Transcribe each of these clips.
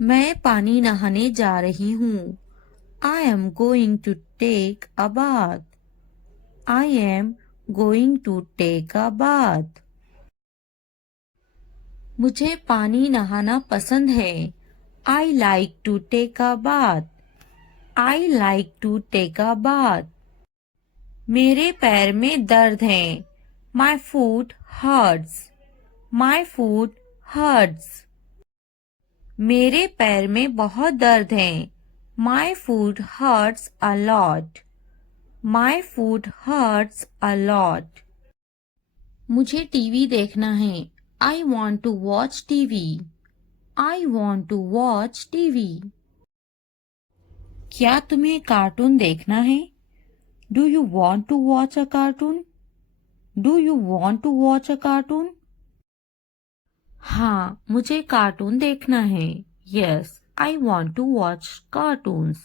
मैं पानी नहाने जा रही हूँ। I am going to take a bath. I am going to take a bath. मुझे पानी नहाना पसंद है। I like to take a bath. I like to take a bath. मेरे पैर में दर्द है। My foot hurts. My foot hurts. मेरे पैर में बहुत दर्द है। My foot hurts a lot. My foot hurts a lot. मुझे टीवी देखना है। I want to watch TV. I want to watch TV. क्या तुम्हें कार्टून देखना है? Do you want to watch a cartoon? Do you want to watch a cartoon? हाँ, मुझे cartoon देखना है। Yes, I want to watch cartoons.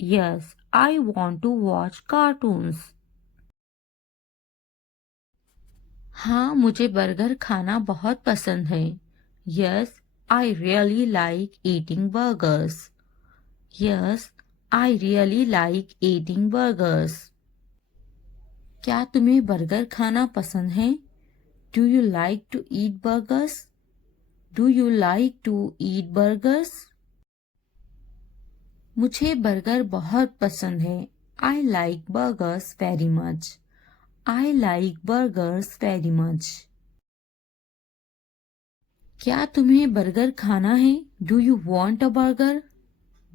Yes, I want to watch cartoons. हाँ, मुझे बर्गर खाना बहुत पसंद है। Yes, I really like eating burgers. Yes, I really like eating burgers. क्या तुम्हें बर्गर खाना पसंद है? Do you like to eat burgers? Do you like to eat burgers? मुझे बर्गर बहुत पसंद है। I like burgers very much. I like burgers very much. क्या तुम्हें बर्गर खाना है? Do you want a burger?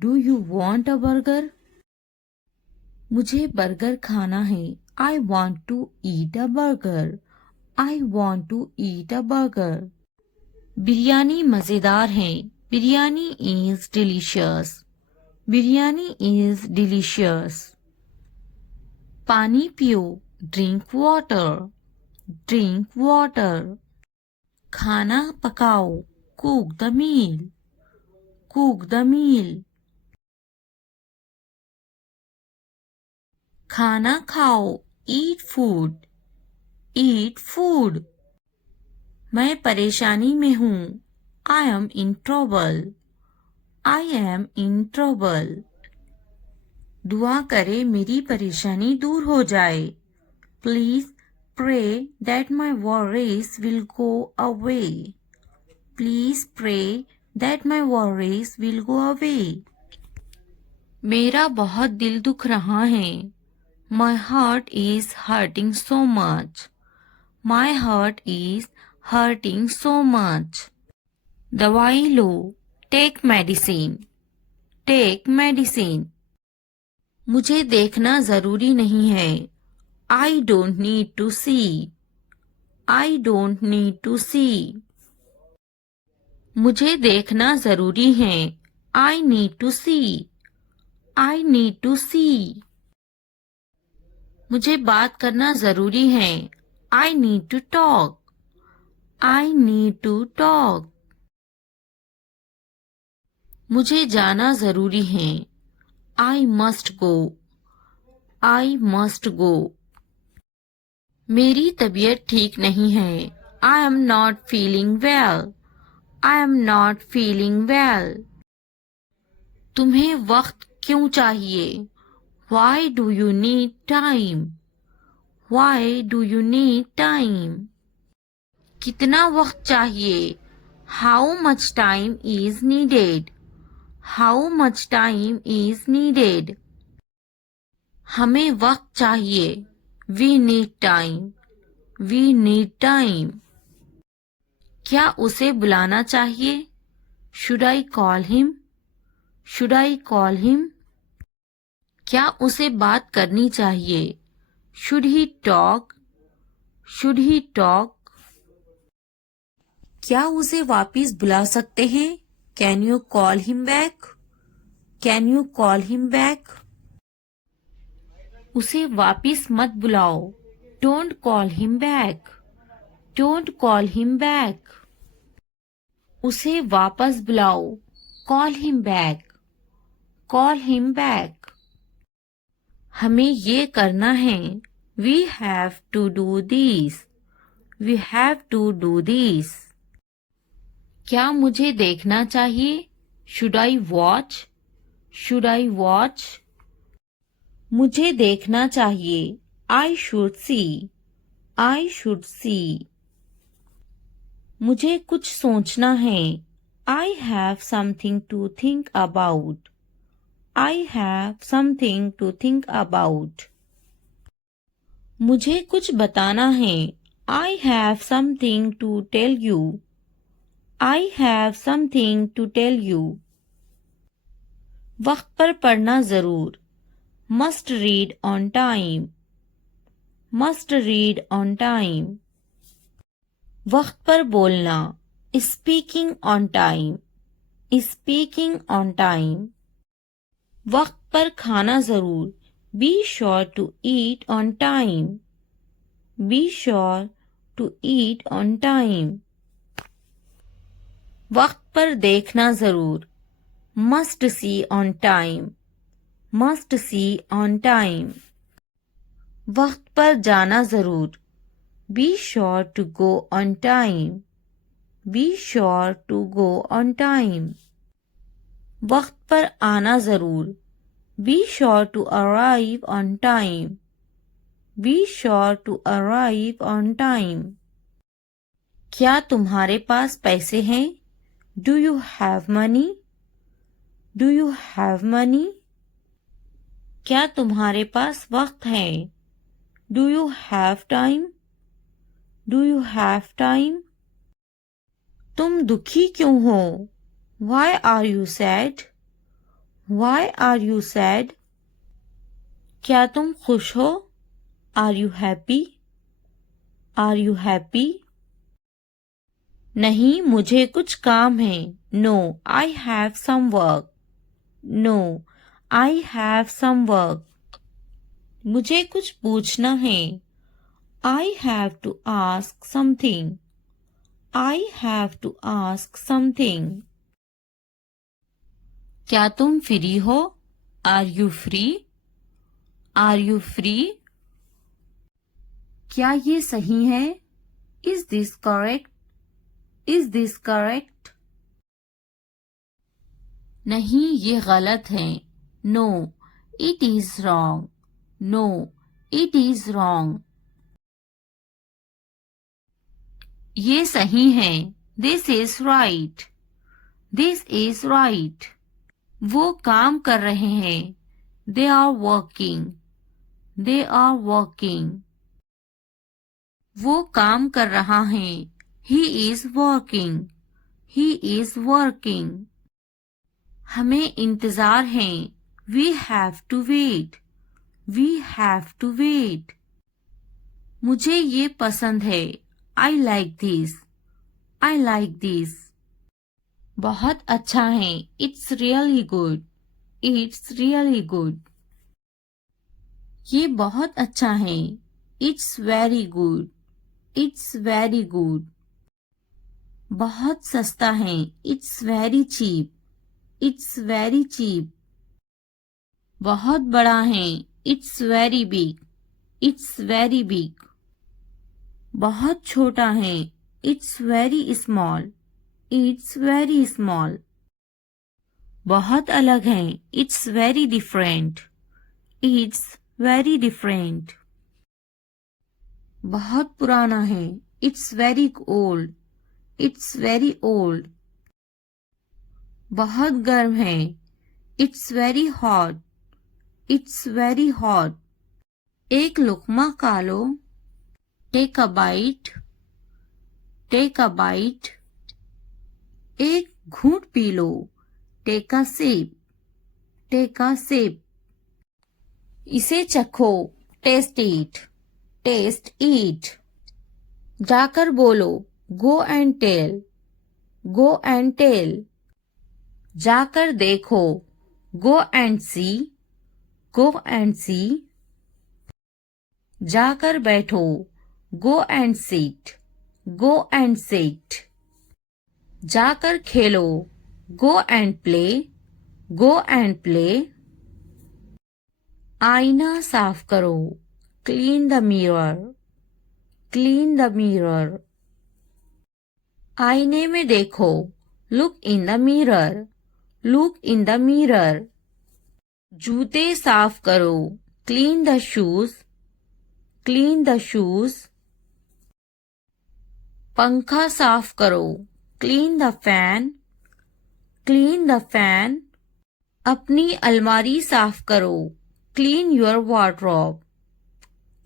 Do you want a burger? मुझे burger खाना है। I want to eat a burger. I want to eat a burger. Biryani मज़ेदार है। Biryani is delicious. Biryani is delicious. पानी पियो। Drink water. Drink water. खाना पकाओ। Cook the meal. Cook the meal. खाना खाओ। Eat food. Eat food. मैं परेशानी में हूँ। I am in trouble. I am in trouble. दुआ करे मेरी परेशानी दूर हो जाए। Please pray that my worries will go away. Please pray that my worries will go away. मेरा बहुत दिल दुख रहा है। My heart is hurting so much. My heart is hurting so much. दवाई लो। Take medicine. Take medicine. मुझे देखना जरूरी नहीं है। I don't need to see. I don't need to see. मुझे देखना जरूरी है। I need to see. I need to see. मुझे बात करना जरूरी है। I need to talk. I need to talk. मुझे जाना जरूरी है। I must go. I must go. मेरी तबीयत ठीक नहीं है। I am not feeling well. I am not feeling well. तुम्हें वक्त क्यों चाहिए? Why do you need time? Why do you need time? कितना वक्त चाहिए? How much time is needed? How much time is needed? हमें वक्त चाहिए। We need time. We need time. क्या उसे बुलाना चाहिए? Should I call him? Should I call him? क्या उसे बात करनी चाहिए? Should he talk? Should he talk? क्या उसे वापिस बुला सकते हैं? Can you call him back? Can you call him back? उसे वापिस मत बुलाओ। Don't call him back. Don't call him back. उसे वापस बुलाओ। Call him back. Call him back. हमें ये करना है। We have to do this. We have to do this. क्या मुझे देखना चाहिए? Should I watch? Should I watch? मुझे देखना चाहिए. I should see. I should see. मुझे कुछ सोचना है. I have something to think about. I have something to think about. मुझे कुछ बताना है. I have something to tell you. I have something to tell you. वक्त पर पढ़ना जरूर. Must read on time. Must read on time. वक्त पर बोलना. Speaking on time. Speaking on time. वक्त पर खाना जरूर. Be sure to eat on time. Be sure to eat on time. वक्त पर देखना जरूर. Must see on time. Must see on time. वक्त पर जाना जरूर. Be sure to go on time. Be sure to go on time. वक्त पर आना जरूर. Be sure to arrive on time. Be sure to arrive on time. क्या तुम्हारे पास पैसे हैं? Do you have money? Do you have money? क्या तुम्हारे पास वक्त है? Do you have time? Do you have time? तुम दुखी क्यों हो? Why are you sad? Why are you sad? क्या तुम खुश हो? Are you happy? Are you happy? नहीं, मुझे कुछ काम है. No, I have some work. No, I have some work. मुझे कुछ पूछना है. I have to ask something. I have to ask something. क्या तुम फ्री हो? Are you free? Are you free? क्या ये सही है? Is this correct? Is this correct? नहीं, ये गलत है. No, it is wrong. No, it is wrong. ये सही है. This is right. This is right. वो काम कर रहे हैं. They are working. They are working. वो काम कर रहा है. He is working. He is working. हमें इंतजार है. We have to wait. We have to wait. मुझे ये पसंद है. I like this. I like this. बहुत अच्छा है. It's really good. It's really good. ये बहुत अच्छा है. It's very good. It's very good. बहुत सस्ता है. It's very cheap. It's very cheap. बहुत बड़ा है. It's very big. It's very big. बहुत छोटा है. It's very small. It's very small. बहुत अलग है. It's very different. It's very different. बहुत पुराना है. It's very old. It's very old. बहुत गर्म है. It's very hot. It's very hot. एक लुकमा खा लो. Take a bite. Take a bite. एक घूंट पी लो. Take a sip. Take a sip. इसे चखो. Taste it. Taste it. जाकर बोलो. Go and tell. Go and tell. जाकर देखो. Go and see. Go and see. जाकर बैठो. Go and sit. Go and sit. जाकर खेलो. Go and play. Go and play. आईना साफ करो. Clean the mirror. Clean the mirror. आईने में देखो. Look in the mirror. Look in the mirror. जूते साफ करो, clean the shoes, clean the shoes. पंखा साफ करो, clean the fan, clean the fan. अपनी अलमारी साफ करो, clean your wardrobe,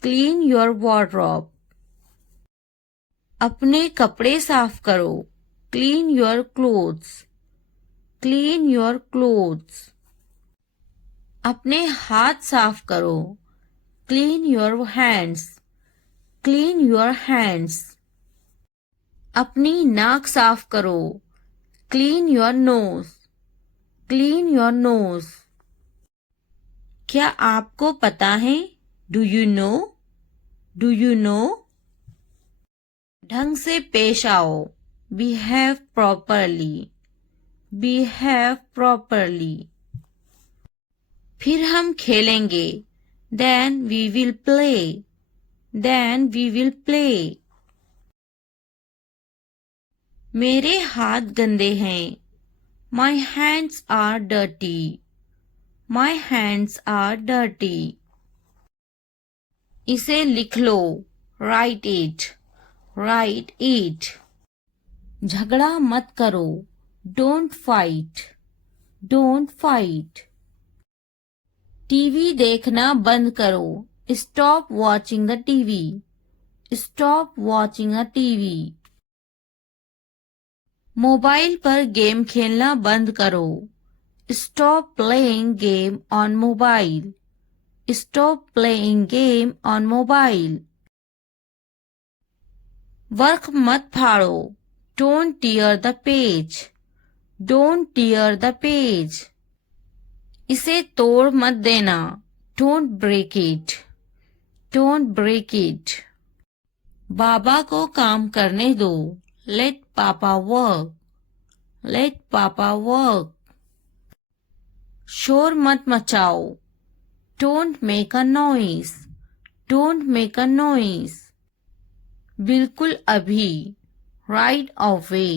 clean your wardrobe. अपने कपड़े साफ करो, clean your clothes, clean your clothes. अपने हाथ साफ करो, clean your hands, clean your hands. अपनी नाक साफ करो, clean your nose, clean your nose. क्या आपको पता है? Do you know? Do you know? ढंग से पेश आओ, बिहेव प्रॉपरली, बिहेव प्रॉपरली। फिर हम खेलेंगे, then we will play, then we will play. मेरे हाथ गंदे हैं, My hands are dirty, my hands are dirty। इसे लिख लो, write it, write it। झगड़ा मत करो, don't fight, don't fight। TV देखना बंद करो, stop watching the TV, stop watching a TV। Mobile पर गेम खेलना बंद करो, stop playing game on mobile, stop playing game on mobile. Work मत फाड़ो, don't tear the page, don't tear the page. इसे तोड़ मत देना, don't break it, don't break it. बाबा को काम करने दो, लेट पापा वर्क, लेट पापा वर्क। शोर मत मचाओ, don't make a noise, don't make a noise. बिल्कुल अभी, राइट अवे,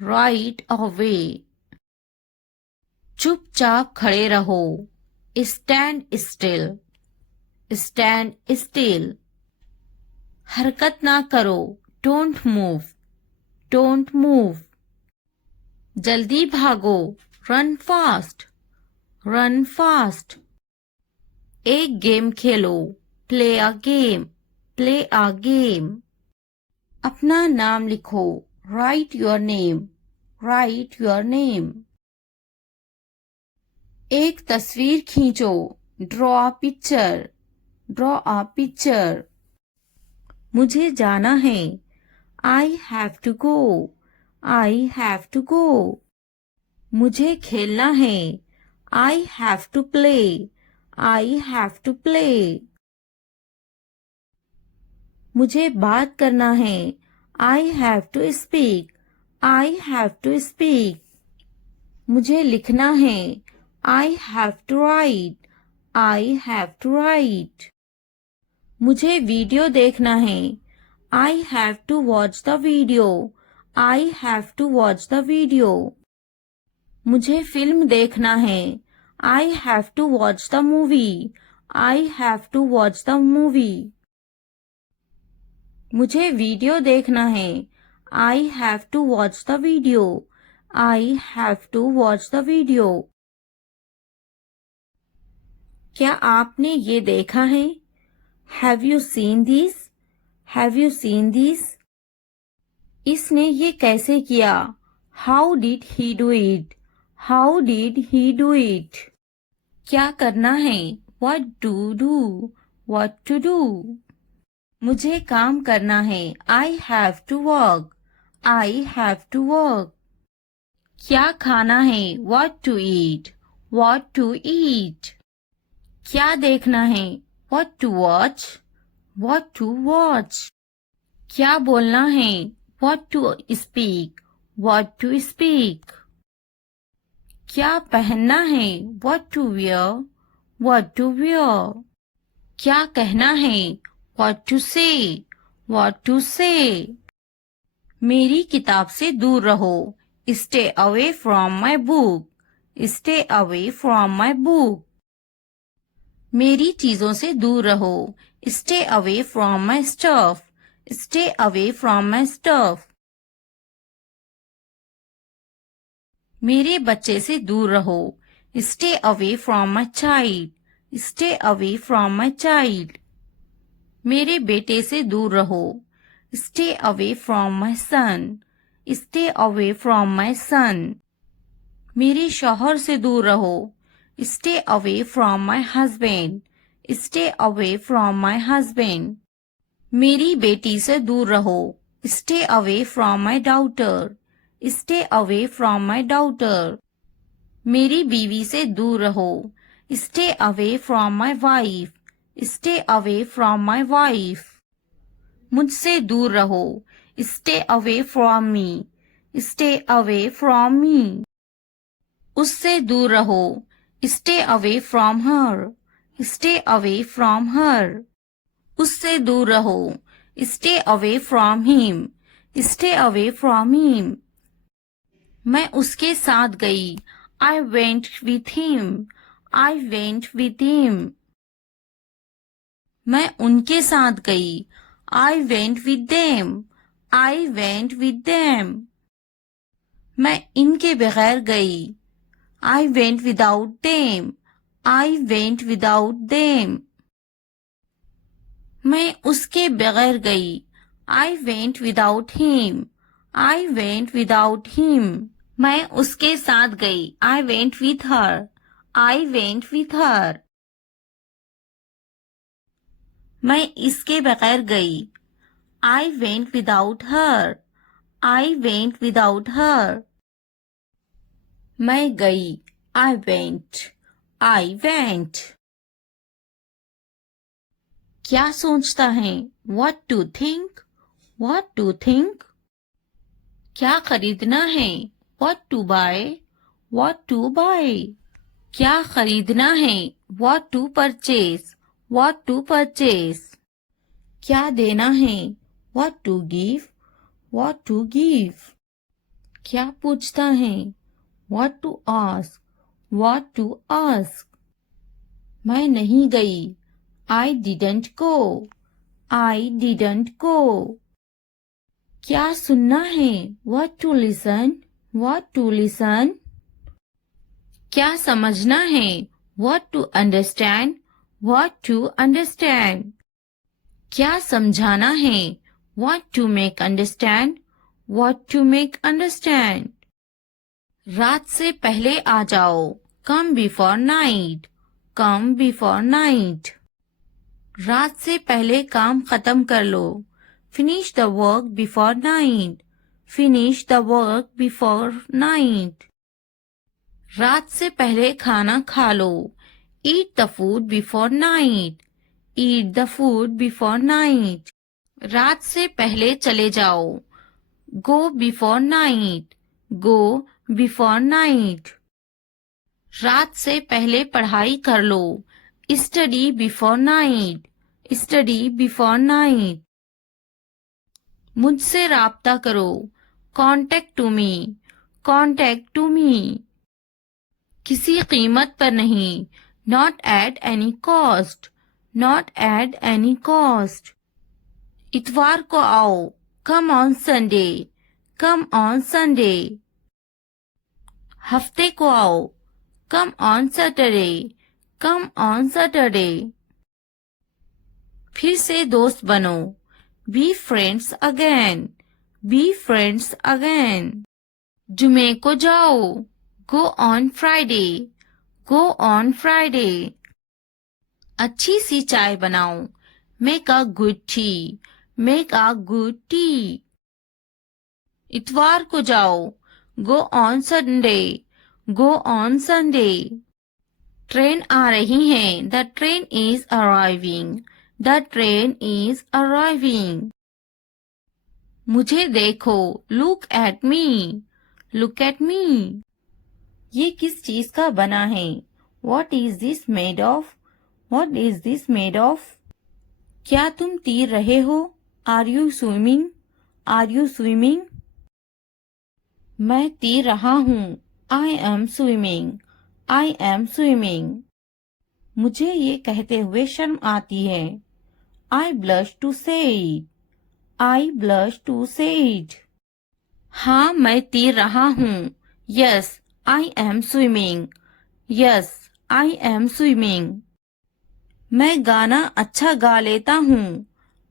राइट अवे। चुपचाप खड़े रहो, स्टैंड स्टिल, स्टैंड स्टिल। हरकत ना करो, डोंट मूव, डोंट मूव। जल्दी भागो, रन फास्ट, रन फास्ट। एक गेम खेलो, play a game, play a game. अपना नाम लिखो, write your name, write your name. एक तस्वीर खींचो, draw a picture, draw a picture. मुझे जाना है, I have to go, I have to go. मुझे खेलना है, I have to play, I have to play. मुझे बात करना है, I have to speak, I have to speak. मुझे लिखना है, I have to write, I have to write. मुझे वीडियो देखना है, I have to watch the video, I have to watch the video. मुझे फिल्म देखना है, I have to watch the movie, I have to watch the movie. मुझे video देखना है, I have to watch the video, I have to watch the video. क्या आपने ये देखा है? Have you seen this? Have you seen this? इसने ये कैसे किया? How did he do it? How did he do it? क्या करना है? What to do? What to do? मुझे काम करना है, I have to work, I have to work. क्या खाना है? What to eat? What to eat? क्या देखना है? What to watch? What to watch? क्या बोलना है? What to speak? What to speak? क्या पहनना है? What to wear? What to wear? क्या कहना है? What to say? What to say? मेरी किताब से दूर रहो, Stay away from my book. Stay away from my book. मेरी चीजों से दूर रहो. Stay away from my stuff. Stay away from my stuff. मेरे बच्चे से दूर रहो. Stay away from my child. Stay away from my child. मेरे बेटे से दूर रहो. Stay away from my son. Stay away from my son. मेरे शौहर से दूर रहो. Stay away from my husband. Stay away from my husband. मेरी बेटी से दूर रहो. Stay away from my daughter. Stay away from my daughter. मेरी बीवी से दूर रहो. Stay away from my wife. Stay away from my wife. मुझसे दूर रहो. Stay away from me. Stay away from me. उससे दूर रहो. Stay away from her. Stay away from her. उससे दूर रहो. Stay away from him. Stay away from him. मैं उसके साथ गई. I went with him. I went with him. मैं उनके साथ गई. I went with them. I went with them. मैं इनके बगैर गई. I went without them. I went without them. मैं उसके बगैर गई. I went without him. I went without him. मैं उसके साथ गई. I went with her. I went with her. मैं इसके बगैर गई. I went without her. I went without her. मैं गई. I went. I went. क्या सोचता है? What to think? What to think? क्या खरीदना है? What to buy? What to buy? क्या खरीदना है? What to purchase? What to purchase? क्या देना है? What to give? What to give? क्या पूछता है? What to ask? What to ask? मैं नहीं गई. I didn't go. I didn't go. क्या सुनना है? What to listen? What to listen? क्या समझना है? What to understand? What to understand? क्या समझाना है? What to make understand? What to make understand? रात से पहले आ जाओ. Come before night. Come before night. रात से पहले काम खत्म कर लो. Finish the work before night. Finish the work before night. रात से पहले खाना खा लो. Eat the food before night. Eat the food before night. रात से पहले चले जाओ. Go before night. Go before night. रात से पहले पढ़ाई कर लो. Study before night. Study before night. मुझसे राब्ता करो. Contact to me. Contact to me. किसी कीमत पर नहीं. Not at any cost. Not at any cost. इतवार को आओ. Come on Sunday. Come on Sunday. हफ्ते को आओ. Come on Saturday. Come on Saturday. फिर से दोस्त बनो. Be friends again. Be friends again. जुमे को जाओ. Go on Friday. Go on Friday. अच्छी सी चाय बनाओ. Make a good tea. Make a good tea. इतवार को जाओ. Go on Sunday. Go on Sunday. Train आ रही है. The train is arriving. The train is arriving. मुझे देखो. Look at me. Look at me. ये किस चीज का बना है? What is this made of? What is this made of? क्या तुम तैर रहे हो? Are you swimming? Are you swimming? मैं तैर रहा हूँ। I am swimming. I am swimming. मुझे ये कहते हुए शर्म आती है। I blush to say it. I blush to say it. हाँ, मैं तैर रहा हूँ। Yes, I am swimming. Yes, I am swimming. मैं गाना अच्छा गा लेता हूँ।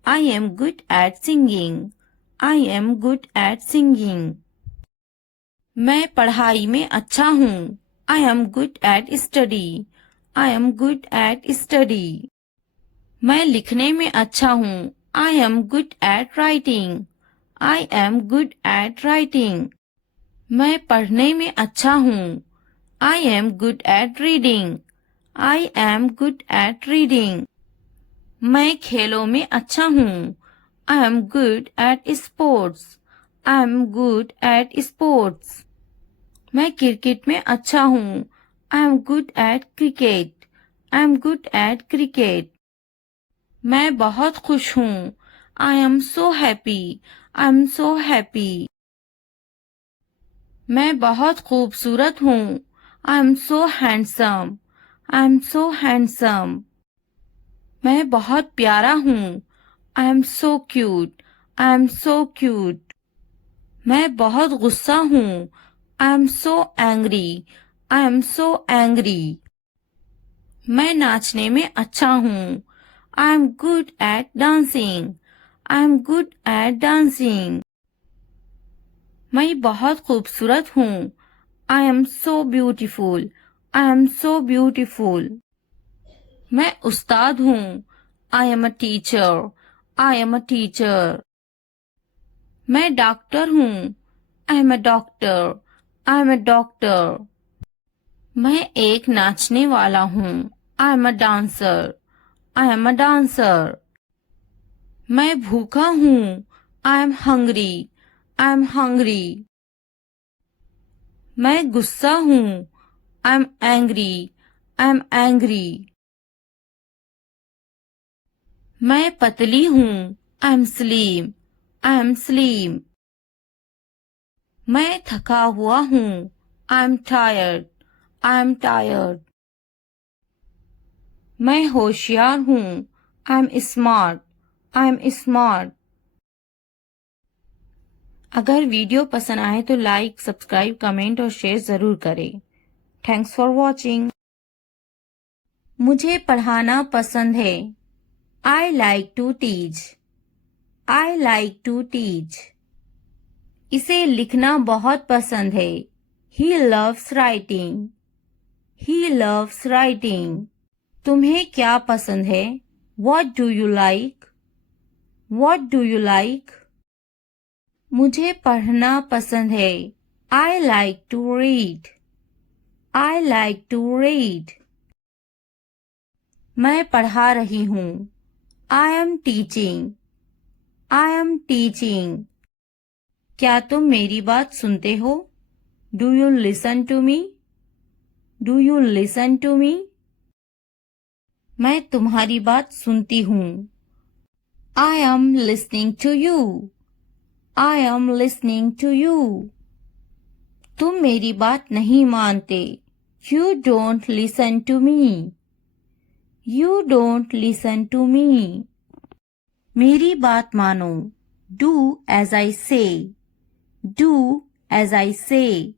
I am good at singing. I am good at singing. मैं पढ़ाई में अच्छा हूँ। I am good at study. I am good at study. मैं लिखने में अच्छा हूँ। I am good at writing. I am good at writing. मैं पढ़ने में अच्छा हूँ। I am good at reading. I am good at reading. मैं खेलों में अच्छा हूँ। I am good at sports. I am good at sports. मैं क्रिकेट में अच्छा हूँ। I am good at cricket. I am good at cricket. मैं बहुत खुश हूँ। I am so happy. I am so happy. मैं बहुत खूबसूरत हूँ। I am so handsome. I am so handsome. मैं बहुत प्यारा हूँ। I am so cute. I am so cute. मैं बहुत गुस्सा हूँ। I am so angry. I am so angry. मैं नाचने में अच्छा हूँ। I am good at dancing. I am good at dancing. मैं बहुत खूबसूरत हूँ। I am so beautiful. I am so beautiful. मैं उस्ताद हूँ। I am a teacher. I am a teacher. मैं डॉक्टर हूँ। I am a doctor. I am a doctor. मैं एक नाचने वाला हूँ। I am a dancer. I am a dancer. मैं भूखा हूँ। I am hungry. I am hungry. मैं गुस्सा हूँ। I am angry. I am angry. मैं पतली हूँ। I am slim. I am slim. मैं थका हुआ हूँ। I am tired. I am tired. मैं होशियार हूँ। I am smart. I am smart. अगर वीडियो पसंद आए तो लाइक, सब्सक्राइब, कमेंट और शेयर ज़रूर करें। Thanks for watching. मुझे पढ़ाना पसंद है। I like to teach. I like to teach. इसे लिखना बहुत पसंद है। He loves writing. He loves writing. तुम्हें क्या पसंद है? What do you like? What do you like? मुझे पढ़ना पसंद है। I like to read. I like to read. मैं पढ़ा रही हूँ। I am teaching. I am teaching. क्या तुम मेरी बात सुनते हो? Do you listen to me? Do you listen to me? मैं तुम्हारी बात सुनती हूँ। I am listening to you. I am listening to you. तुम मेरी बात नहीं मानते। You don't listen to me. You don't listen to me. मेरी बात मानो। Do as I say. Do as I say.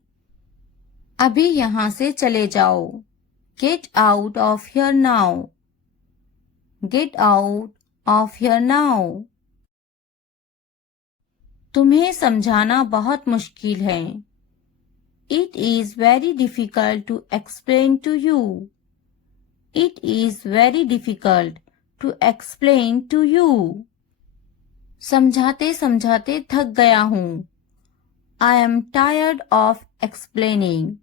अभी यहाँ से चले जाओ। Get out of here now. Get out of here now. तुम्हें समझाना बहुत मुश्किल है। It is very difficult to explain to you. It is very difficult to explain to you. समझाते समझाते थक गया हूँ। I am tired of explaining.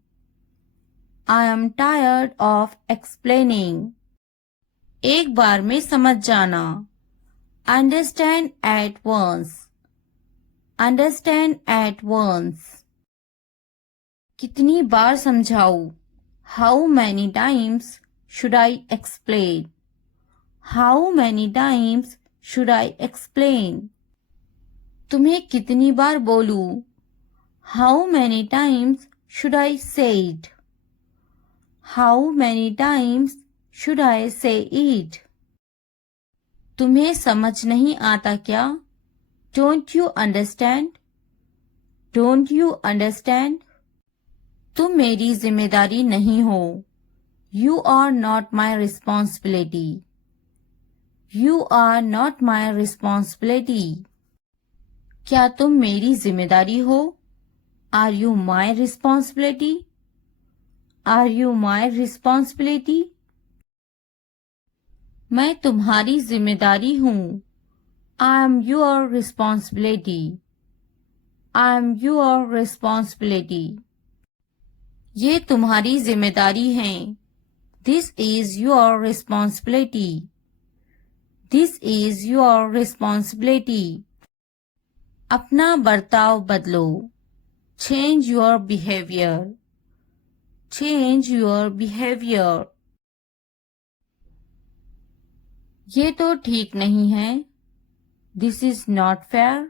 I am tired of explaining. एक बार में समझ जाना। Understand at once. Understand at once. कितनी बार समझाऊं? How many times should I explain? How many times should I explain? तुम्हें कितनी बार बोलूं? How many times should I say it? How many times should I say it? तुम्हें समझ नहीं आता क्या? Don't you understand? Don't you understand? तुम मेरी जिम्मेदारी नहीं हो. You are not my responsibility. You are not my responsibility. क्या तुम मेरी जिम्मेदारी हो? Are you my responsibility? Are you my responsibility? मैं तुम्हारी जिम्मेदारी हूँ. I am your responsibility. I am your responsibility. ये तुम्हारी जिम्मेदारी है. This is your responsibility. This is your responsibility. अपना बर्ताव बदलो. Change your behavior. Change your behavior. ये तो ठीक नहीं है. This is not fair.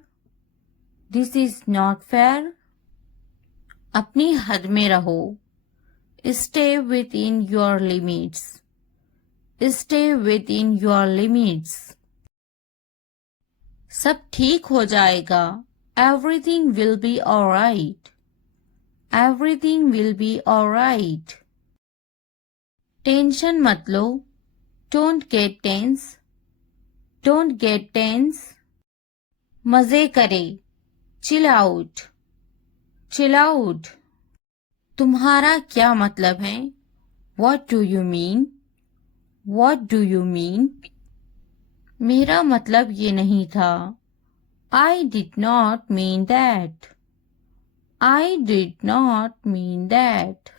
This is not fair. अपनी हद में रहो. Stay within your limits. Stay within your limits. सब ठीक हो जाएगा. Everything will be alright. Everything will be alright. Tension मत लो. Don't get tense. Don't get tense. मजे करे. Chill out. Chill out. तुम्हारा क्या मतलब है? What do you mean? What do you mean? मेरा मतलब ये नहीं था. I did not mean that. I did not mean that.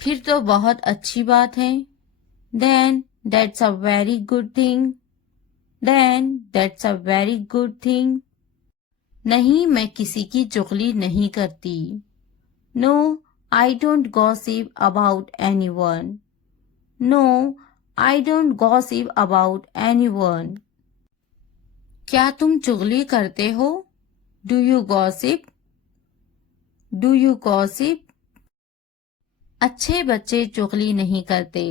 फिर तो बहुत अच्छी बात है. Then that's a very good thing. Then that's a very good thing. नहीं, मैं किसी की चुगली नहीं करती. No, I don't gossip about anyone. No, I don't gossip about anyone. क्या तुम चुगली करते हो? Do you gossip? Do you gossip? अच्छे बच्चे चुगली नहीं करते.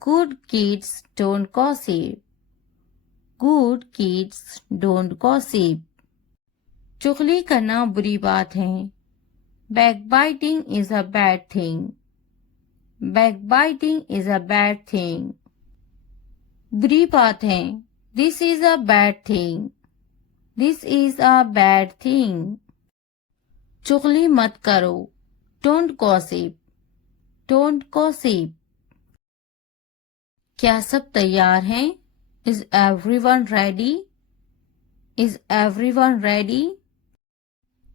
Good kids don't gossip. Good kids don't gossip. चुगली करना बुरी बात है. Backbiting is a bad thing. Backbiting is a bad thing. बुरी बात है. This is a bad thing. This is a bad thing. चुगली मत करो. Don't gossip. Don't gossip. क्या सब तैयार हैं? Is everyone ready? Is everyone ready?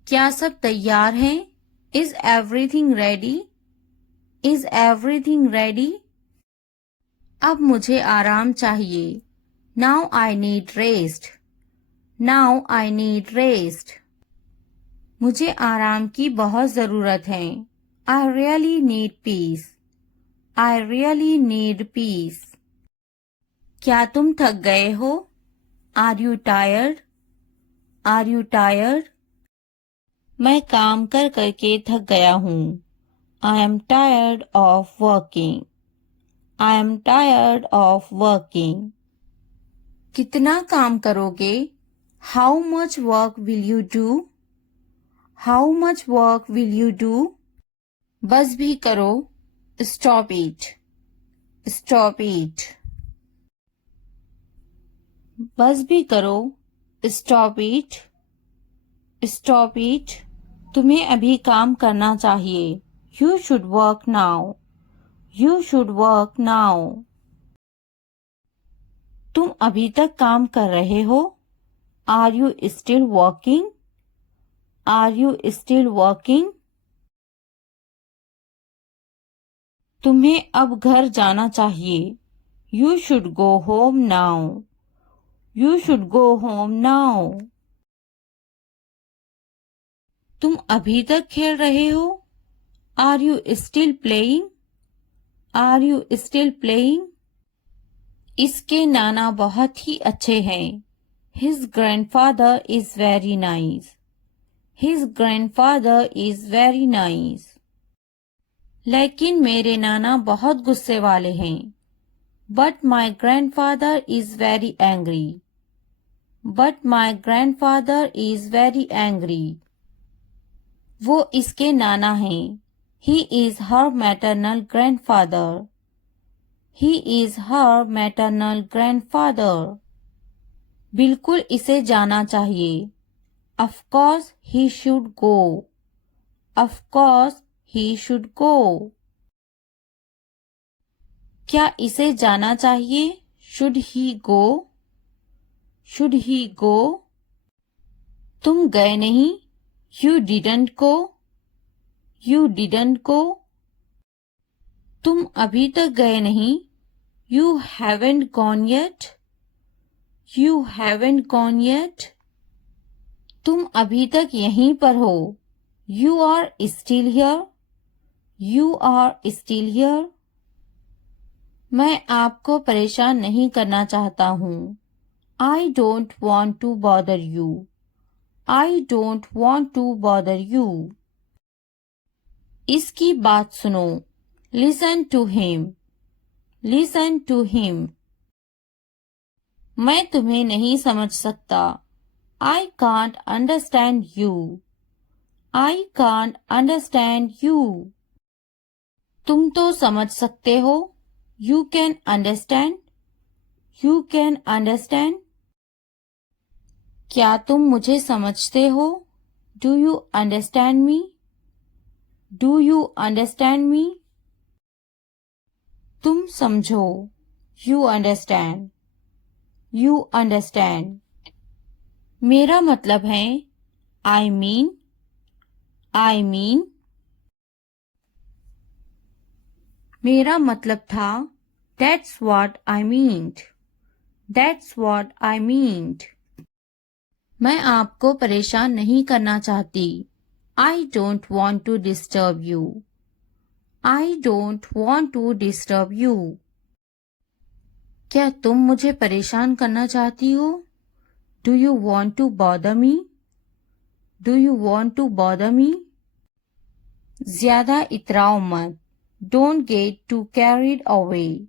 क्या सब तैयार हैं? Is everything ready? Is everything ready? अब मुझे आराम चाहिए. Now I need rest. Now I need rest. मुझे आराम की बहुत ज़रूरत है. I really need peace. I really need peace. क्या तुम थक गए हो? Are you tired? Are you tired? मैं काम कर करके थक गया हूँ. I am tired of working. I am tired of working. कितना काम करोगे? How much work will you do? How much work will you do? बस भी करो. Stop it. Stop it. बस भी करो. Stop it. Stop it. तुम्हें अभी काम करना चाहिए. You should work now. You should work now. तुम अभी तक काम कर रहे हो? Are you still working? Are you still working? तुम्हें अब घर जाना चाहिए. You should go home now. You should go home now. तुम अभी तक खेल रहे हो? Are you still playing? Are you still playing? इसके नाना बहुत ही अच्छे हैं. His grandfather is very nice. His grandfather is very nice. लेकिन मेरे नाना बहुत गुस्से वाले हैं. But my grandfather is very angry. But my grandfather is very angry. वो इसके नाना हैं. He is her maternal grandfather. He is her maternal grandfather. बिल्कुल इसे जाना चाहिए. Of course he should go. Of course he should go. क्या इसे जाना चाहिए? Should he go? Should he go? तुम गए नहीं? You didn't go. You didn't go. तुम अभी तक गए नहीं? You haven't gone yet. You haven't gone yet. तुम अभी तक यहीं पर हो. You are still here. You are still here. मैं आपको परेशान नहीं करना चाहता हूँ. I don't want to bother you. I don't want to bother you. इसकी बात सुनो. Listen to him. Listen to him. मैं तुम्हें नहीं समझ सकता. I can't understand you. I can't understand you. तुम तो समझ सकते हो. You can understand. You can understand. क्या तुम मुझे समझते हो? Do you understand me? Do you understand me? तुम समझो. You understand. You understand. मेरा मतलब है I mean. I mean. मेरा मतलब था That's what I meant. That's what I meant. मैं आपको परेशान नहीं करना चाहती. I don't want to disturb you. I don't want to disturb you. क्या तुम मुझे परेशान करना चाहती हो? Do you want to bother me? Do you want to bother me? ज्यादा इतराओ मत. Don't get too carried away.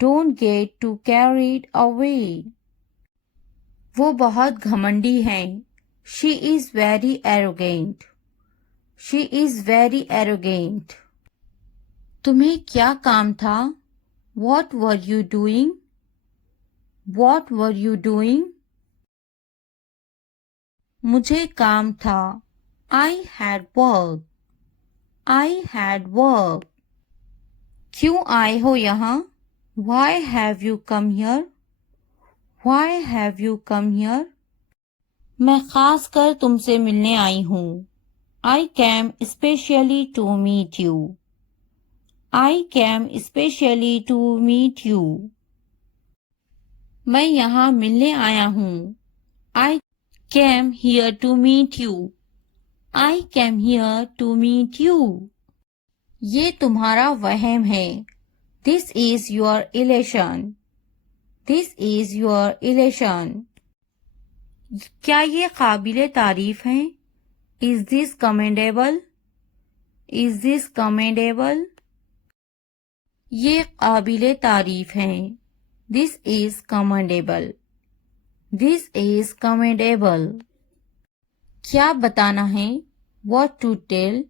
Don't get too carried away. वो बहुत घमंडी हैं. She is very arrogant. She is very arrogant. तुम्हें क्या काम था? What were you doing? What were you doing? मुझे काम था. I had work. I had work. क्यों आए हो यहाँ? Why have you come here? Why have you come here? मैं खास कर तुमसे मिलने आई हूँ. I came especially to meet you. I came especially to meet you. मैं यहाँ मिलने आया हूँ. I came here to meet you. I came here to meet you. ये तुम्हारा वहम है. This is your illusion. This is your illusion. क्या ये काबिले तारीफ है? Is this commendable? Is this commendable? ये काबिले तारीफ है. This is commendable. This is commendable. क्या बताना है? What to tell?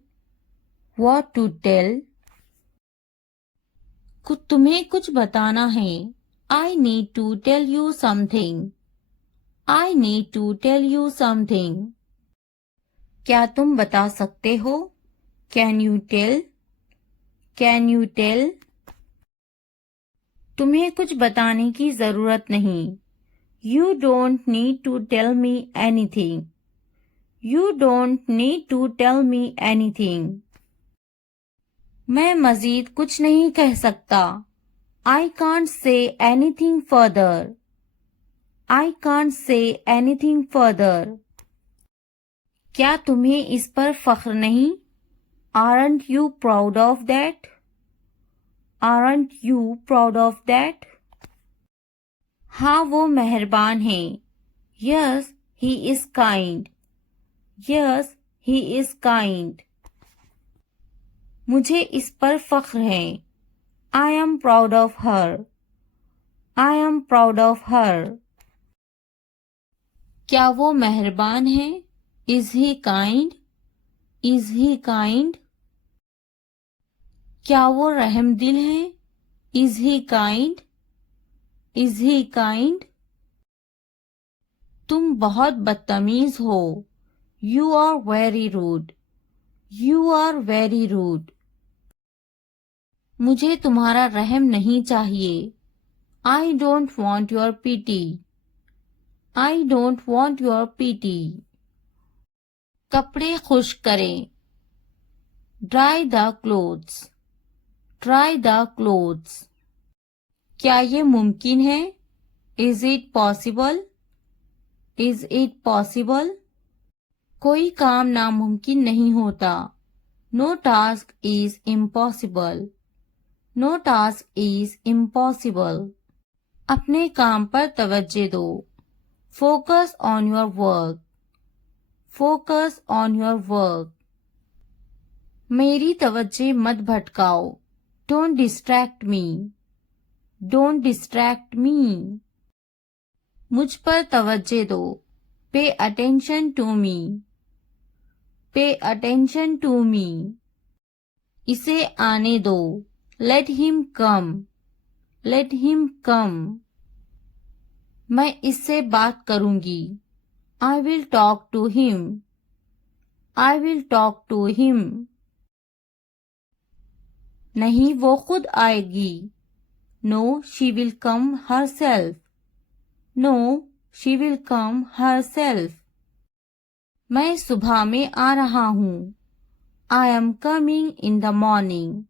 What to tell? तुम्हें कुछ बताना है. I need to tell you something. I need to tell you something. क्या तुम बता सकते हो? Can you tell? Can you tell? तुम्हें कुछ बताने की जरूरत नहीं. You don't need to tell me anything. You don't need to tell me anything. मैं मजीद कुछ नहीं कह सकता. I can't say anything further. I can't say anything further. क्या तुम्हें इस पर फख्र नहीं? Aren't you proud of that? Aren't you proud of that? हाँ वो मेहरबान है. Yes, he is kind. Yes he is kind. मुझे इस पर फख्र है। I am proud of her. I am proud of her. क्या वो मेहरबान है? Is he kind? Is he kind? क्या वो रहमदिल है? Is he kind? Is he kind? तुम बहुत बदतमीज हो। You are very rude. You are very rude. मुझे तुम्हारा रहम नहीं चाहिए। I don't want your pity. I don't want your पिटी। कपड़े खुश्क करें। Dry the clothes. Dry the clothes. क्या ये मुमकिन है? Is it possible? Is it possible? कोई काम नामुमकिन नहीं होता। No task is impossible. No task is impossible. अपने काम पर तवज्जो दो। Focus on your work. Focus on your work. मेरी तवज्जो मत भटकाओ। Don't distract me. Don't distract me. मुझ पर तवज्जो दो। पे अटेंशन टू मी। पे अटेंशन टू मी। इसे आने दो। Let him come. Let him come. मैं इससे बात करूंगी। I will talk to him. I will talk to him. नहीं, वो खुद आएगी। No she will come herself. No she will come herself. मैं सुबह में आ रहा हूँ। I am coming in the morning.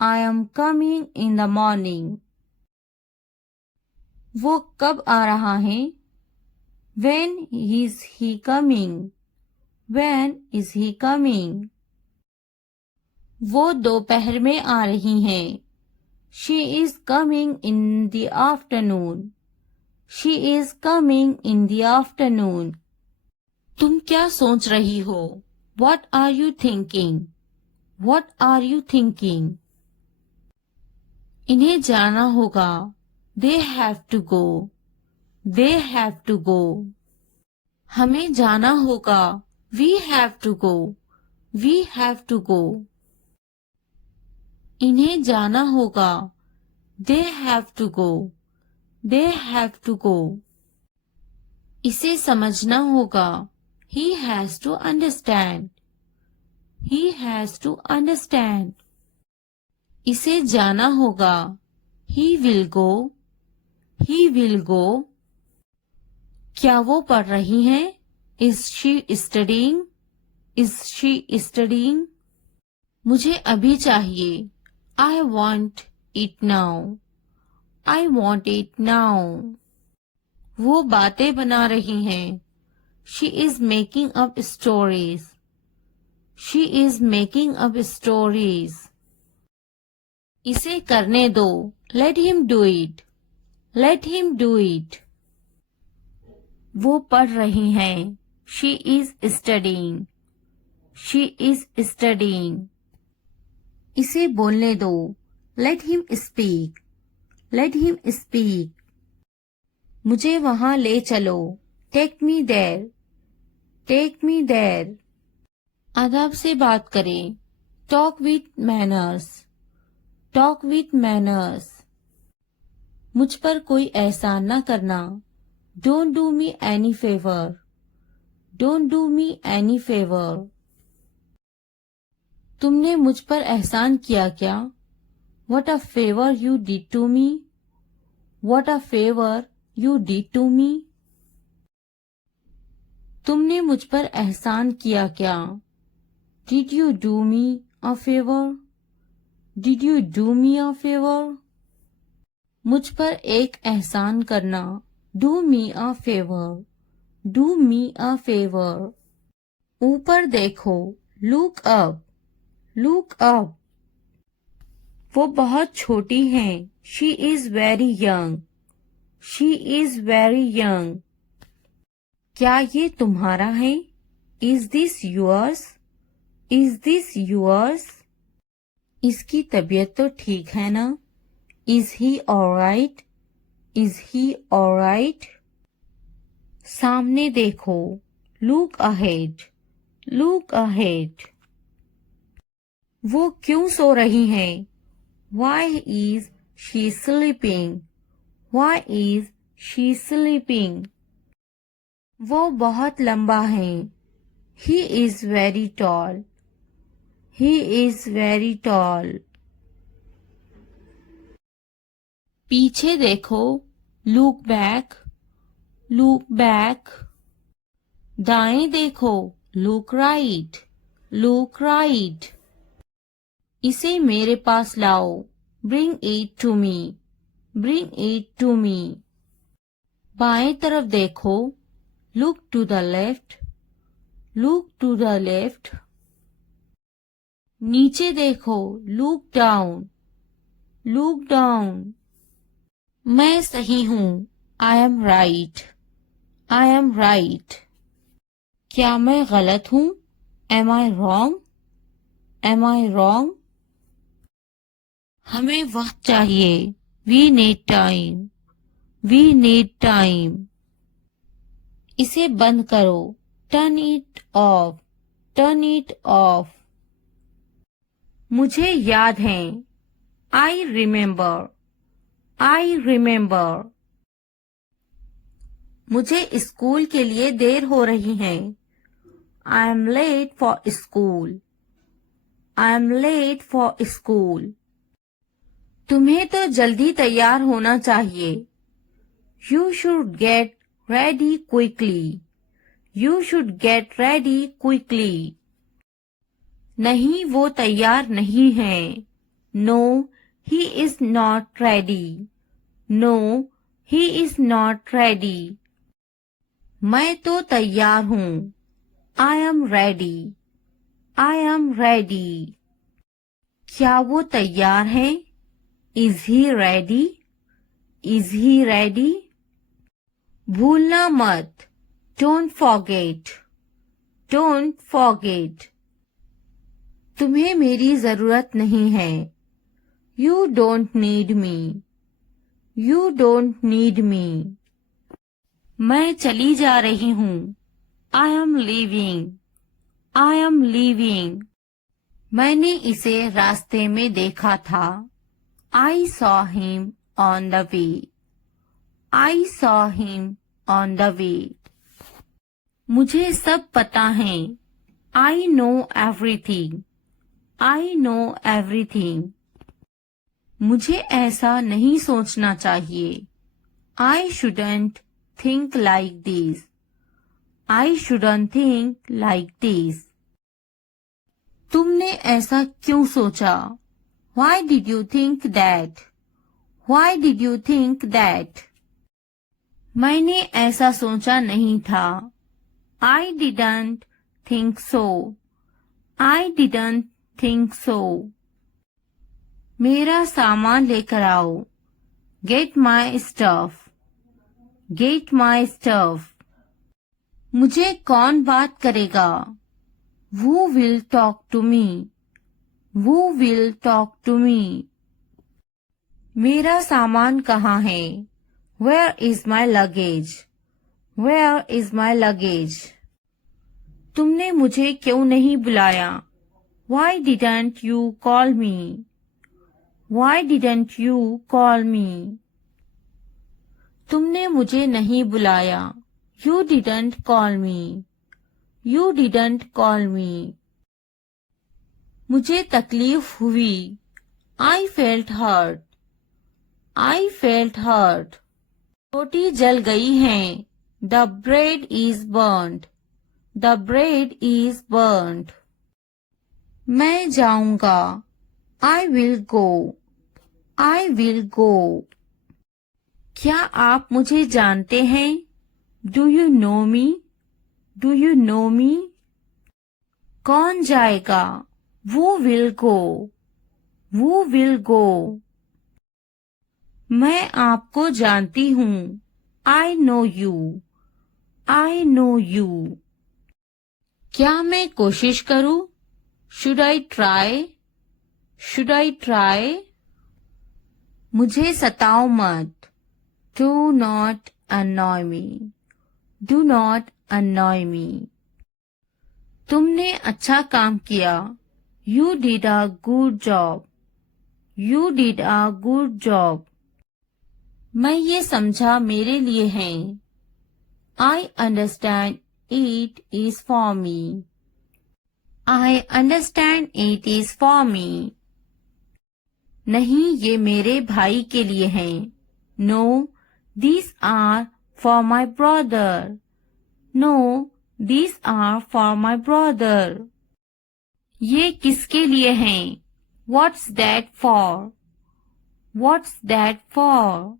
I am coming in the morning. वो कब आ रहा है? When is he coming? When is he coming? वो दोपहर में आ रही हैं। She is coming in the afternoon. She is coming in the afternoon. तुम क्या सोच रही हो? What are you thinking? What are you thinking? इन्हें जाना होगा। They have to go. They have to go. हमें जाना होगा। We have to go. We have to go. इन्हें जाना होगा। They have to go. They have to go. इसे समझना होगा। He has to understand. He has to understand. इसे जाना होगा। He will go. He will go. क्या वो पढ़ रही हैं? Is she studying? Is she studying? मुझे अभी चाहिए। I want it now. I want it now. वो बातें बना रही हैं। She is making up stories. She is making up stories. इसे करने दो। Let him do it. Let him do it. वो पढ़ रही हैं। She is studying. She is studying. इसे बोलने दो। Let him speak. Let him speak. मुझे वहां ले चलो। Take me there. Take me there. अदब से बात करें। Talk with manners. Talk with manners. मुझ पर कोई एहसान न करना। Don't do me any favor. Don't do me any favor. तुमने मुझ पर एहसान किया क्या? What a favor you did to me. What a favor you did to me. तुमने मुझ पर एहसान किया क्या? Did you do me a favor? Did you do me a favor? मुझ पर एक एहसान करना। Do me a favor. Do me a favor. ऊपर देखो। Look up. Look up. वो बहुत छोटी हैं। She is very young. She is very young. क्या ये तुम्हारा है? Is this yours? Is this yours? इसकी तबीयत तो ठीक है ना? Is he alright? Is he alright? सामने देखो. Look ahead. Look ahead. वो क्यों सो रही हैं? Why is she sleeping? Why is she sleeping? वो बहुत लंबा है. He is very tall. He is very tall. पीछे देखो. Look back. Look back. दाएं देखो. Look right. Look right. इसे मेरे पास लाओ. Bring it to me. Bring it to me. बाएं तरफ देखो. Look to the left. Look to the left. नीचे देखो. Look down. Look down. मैं सही हूँ. I am right. I am right. क्या मैं गलत हूँ? Am I wrong? Am I wrong? हमें वक्त चाहिए. We need time. We need time. इसे बंद करो. Turn it off. Turn it off. मुझे याद है. I remember. I remember. मुझे स्कूल के लिए देर हो रही है. I am late for school. I am late for school. तुम्हें तो जल्दी तैयार होना चाहिए. You should get ready quickly. You should get ready quickly. नहीं, वो तैयार नहीं है. No, he is not ready. No, he is not ready. मैं तो तैयार हूँ. I am ready. I am ready. क्या वो तैयार है? Is he ready? Is he ready? भूलना मत. Don't forget. Don't forget. तुम्हें मेरी जरूरत नहीं है. You don't need me. You don't need me. मैं चली जा रही हूँ. I am leaving. I am leaving. मैंने इसे रास्ते में देखा था. I saw him on the way. I saw him on the way. मुझे सब पता है. I know everything. I know everything. मुझे ऐसा नहीं सोचना चाहिए. I shouldn't think like this. I shouldn't think like this. तुमने ऐसा क्यों सोचा? Why did you think that? Why did you think that? मैंने ऐसा सोचा नहीं था. I didn't think so. I didn't think so. मेरा सामान लेकर आओ. Get my stuff. Get my stuff. मुझे कौन बात करेगा? Who will talk to me? Who will talk to me? मेरा सामान कहाँ है? Where is my luggage? Where is my luggage? तुमने मुझे क्यों नहीं बुलाया? Why didn't you call me? Why didn't you call me? तुमने मुझे नहीं बुलाया. You didn't call me. You didn't call me. मुझे तकलीफ हुई. I felt hurt. I felt hurt. रोटी जल गई है. The bread is burnt. The bread is burnt. मैं जाऊंगा. I will go. I will go. क्या आप मुझे जानते हैं? Do you know me? Do you know me? कौन जाएगा? Who will go? Who will go? मैं आपको जानती हूँ. I know you. I know you. क्या मैं कोशिश करूं? Should I try? Should I try? मुझे सताओ मत. Do not annoy me. Do not annoy me. तुमने अच्छा काम किया. You did a good job. You did a good job. मैं ये समझा मेरे लिए है. I understand it is for me. I understand it is for me. नहीं, ये मेरे भाई के लिए हैं. No, these are for my brother. No, these are for my brother. ये किसके लिए हैं? What's that for? What's that for?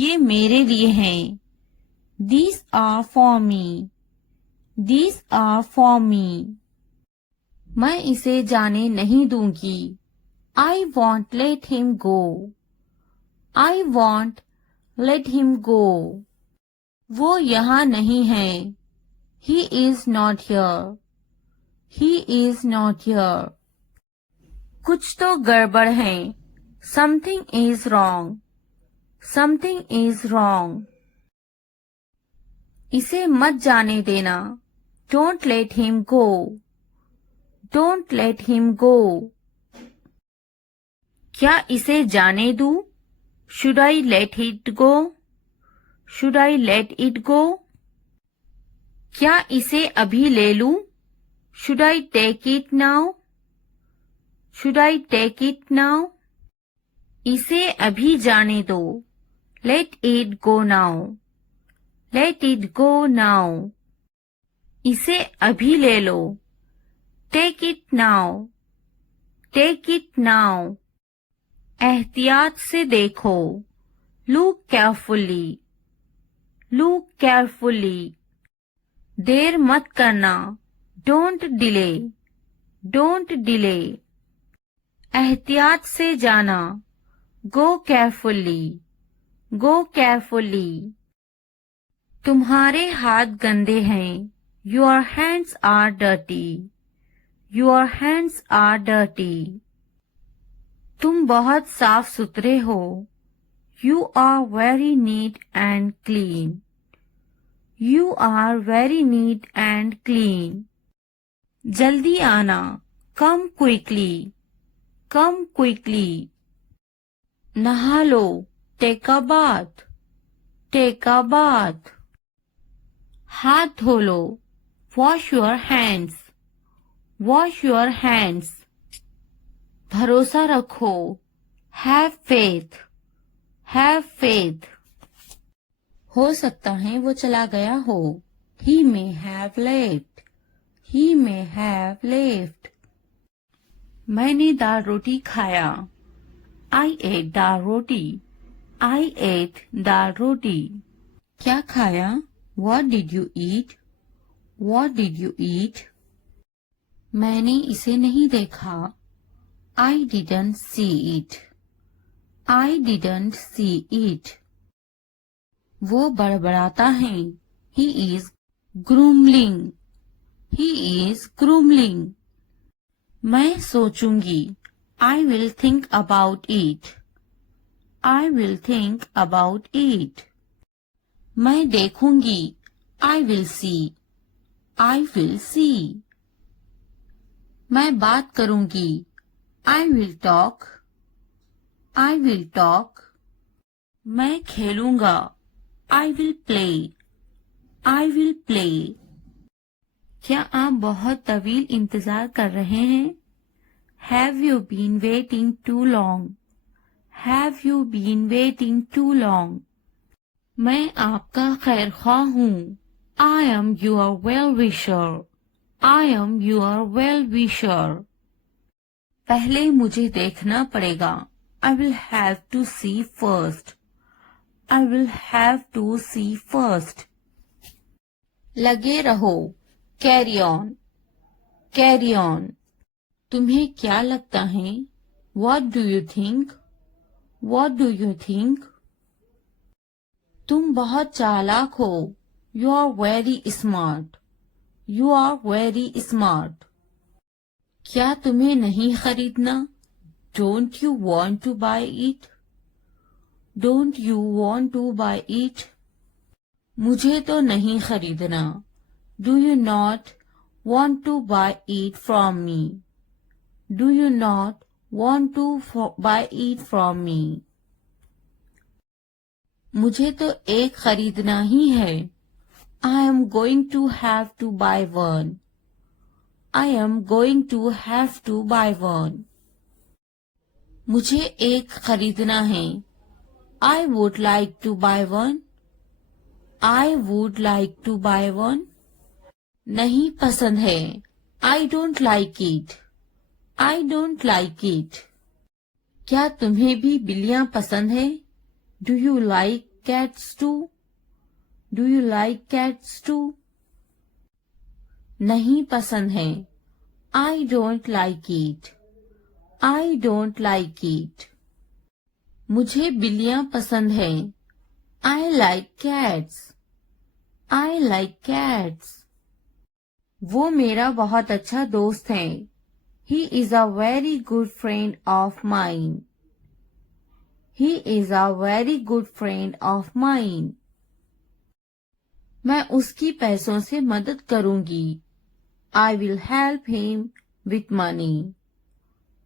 ये मेरे लिए हैं. These are for me. These are for me. मैं इसे जाने नहीं दूंगी. I won't let him go. I won't let him go. वो यहाँ नहीं है. He is not here. He is not here. कुछ तो गड़बड़ है. Something is wrong. Something is wrong. इसे मत जाने देना. Don't let him go. Don't let him go. क्या इसे जाने दूं? Should I let it go? Should I let it go? क्या इसे अभी ले लूं? Should I take it now? Should I take it now? इसे अभी जाने दो. Let it go now. Let it go now. इसे अभी ले लो. Take it now. Take it now. एहतियात से देखो. Look carefully. Look carefully. देर मत करना. Don't delay. Don't delay. एहतियात से जाना. Go carefully. Go carefully. तुम्हारे हाथ गंदे हैं. Your hands are dirty. Your hands are dirty. तुम बहुत साफ सुथरे हो. You are very neat and clean. You are very neat and clean. जल्दी आना. Come quickly. Come quickly. नहा लो. Take a bath. Take a bath. हाथ धो लो. Wash your hands. Wash your hands. भरोसा रखो. Have faith. Have faith. हो सकता है वो चला गया हो. He may have left. He may have left. मैंने दाल रोटी खाया. I ate dal roti. I ate दाल रोटी. क्या खाया? What did you eat? What did you eat? मैंने इसे नहीं देखा. I didn't see it. I didn't see it. वो बड़बड़ाता है. He is grumbling. He is grumbling. मैं सोचूंगी. I will think about it. I will think about it. मैं देखूंगी. I will see. I will see. मैं बात करूंगी. I will talk. I will talk. मैं खेलूंगा. I will play. I will play. क्या आप बहुत तवील इंतजार कर रहे हैं? Have you been waiting too long? Have you been waiting too long? मैं आपका खैरख्वाह हूँ. I am your well-wisher. I am your well-wisher. पहले मुझे देखना पड़ेगा. I will have to see first. I will have to see first. लगे रहो. Carry on. Carry on. तुम्हें क्या लगता है? What do you think? What do you think? तुम बहुत चालाक हो. You are very smart. You are very smart. क्या तुम्हें नहीं खरीदना? Don't you want to buy it? Don't you want to buy it? मुझे तो नहीं खरीदना। Do you not want to buy it from me? Do you not want to buy it from me? मुझे तो एक खरीदना ही है। I am going to have to buy one. I am going to have to buy one. मुझे एक खरीदना है। I would like to buy one. I would like to buy one. नहीं पसंद है। I don't like it. I don't like it. क्या तुम्हें भी बिल्लियां पसंद है? Do you like cats too? Do you like cats too? नहीं पसंद है। I don't like it. I don't like it. मुझे बिल्लियां पसंद है। I like cats. I like cats. वो मेरा बहुत अच्छा दोस्त है। He is a very good friend of mine. He is a very good friend of mine. मैं उसकी पैसों से मदद करूंगी। I will help him with money.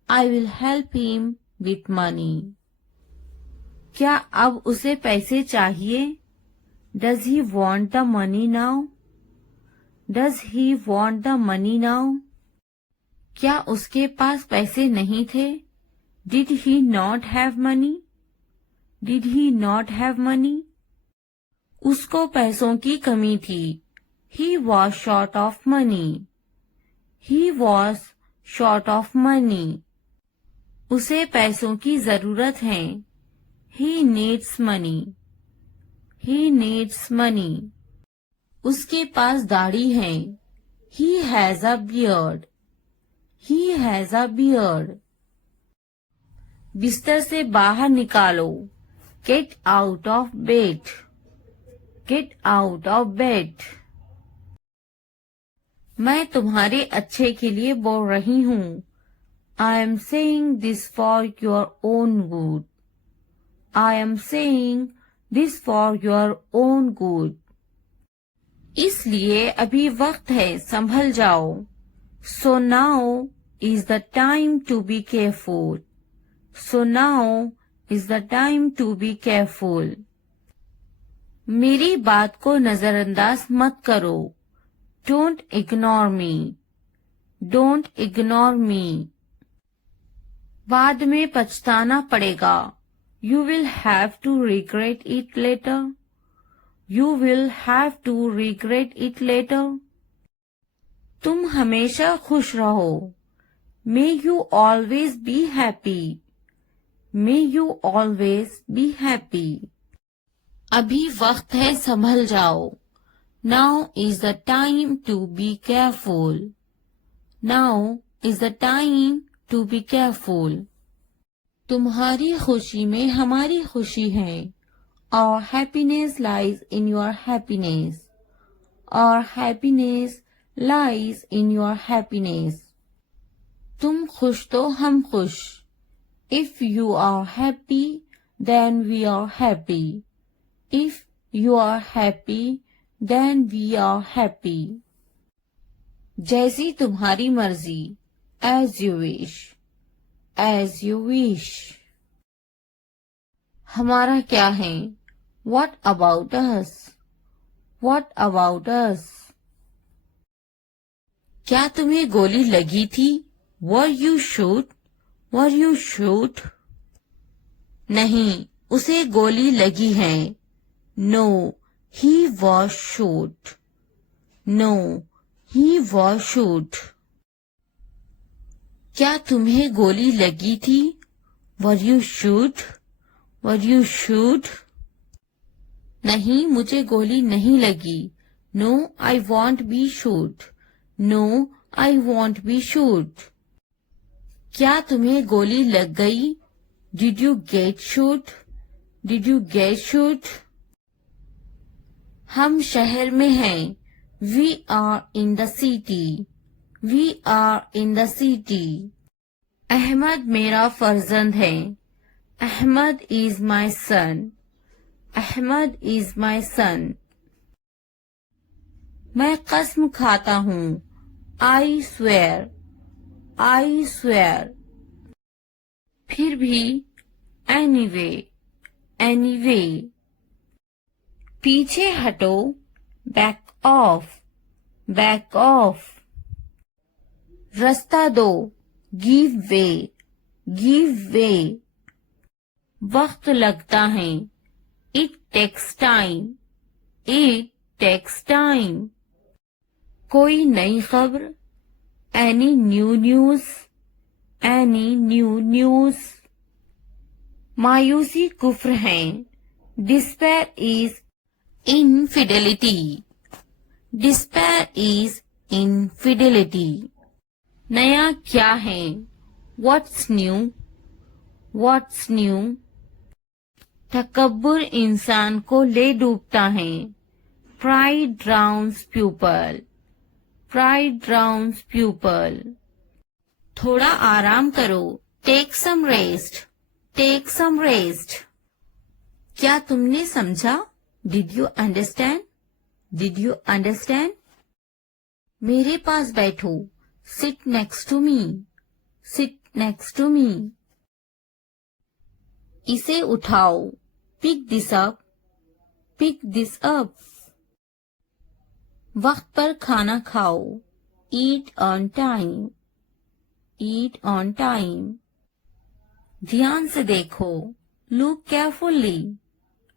I will help him with money. क्या अब उसे पैसे चाहिए? Does he want the money now? Does he want the money now? क्या उसके पास पैसे नहीं थे? Did he not have money? Did he not have money? उसको पैसों की कमी थी। He was short of money. He was short of money. उसे पैसों की जरूरत है। He needs money. He needs money. उसके पास दाढ़ी है। He has a beard. He has a beard. बिस्तर से बाहर निकालो। Get out of bed. Get out of bed. मैं तुम्हारे अच्छे के लिए बोल रही हूँ। I am saying this for your own good. I am saying this for your own good. इसलिए अभी वक्त है, संभल जाओ। So now is the time to be careful. So now is the time to be careful. मेरी बात को नजरअंदाज मत करो। Don't ignore me. Don't ignore me. बाद में पछताना पड़ेगा। You will have to regret it later. You will have to regret it later. तुम हमेशा खुश रहो। May you always be happy. May you always be happy. अभी वक्त है, संभल जाओ। Now is the time to be careful. Now is the time to be careful. तुम्हारी खुशी में हमारी खुशी है। Our happiness lies in your happiness. Our happiness lies in your happiness. तुम खुश तो हम खुश। If you are happy, then we are happy. If you are happy, then we are happy. जैसी तुम्हारी मर्जी। As you wish. As you wish. हमारा क्या है? What about us? What about us? क्या तुम्हें गोली लगी थी? Were you shot? Were you shot? नहीं, उसे गोली लगी है। No, he was shot. No, he was shot. क्या तुम्हें गोली लगी थी? Were you shot? Were you shot? नहीं, मुझे गोली नहीं लगी। No, I won't be shot. No, I won't be shot. क्या तुम्हें गोली लग गई? Did you get shot? Did you get shot? हम शहर में हैं। We are in the city. We are in the city. Ahmad मेरा फर्जंद है. Ahmad is my son. Ahmad is my son. मैं कसम खाता हूँ. I swear. I swear. फिर भी. Anyway. Anyway. पीछे हटो. Back off. Back off. रास्ता दो. Give way. Give way. वक्त लगता है. It takes time. It takes time. कोई नई खबर. Any new news. Any new news. मायूसी कुफ्र है. Despair is infidelity. Despair is infidelity. नया क्या है. What's new. What's new. तकब्बुर इंसान को ले डूबता है. Pride drowns pupil. Pride drowns pupil. थोड़ा आराम करो. Take some rest. Take some rest. क्या तुमने समझा? Did you understand? Did you understand? मेरे पास बैठो. Sit next to me. Sit next to me. इसे उठाओ. Pick this up. Pick this up. वक्त पर खाना खाओ. Eat on time. Eat on time. ध्यान से देखो. Look carefully.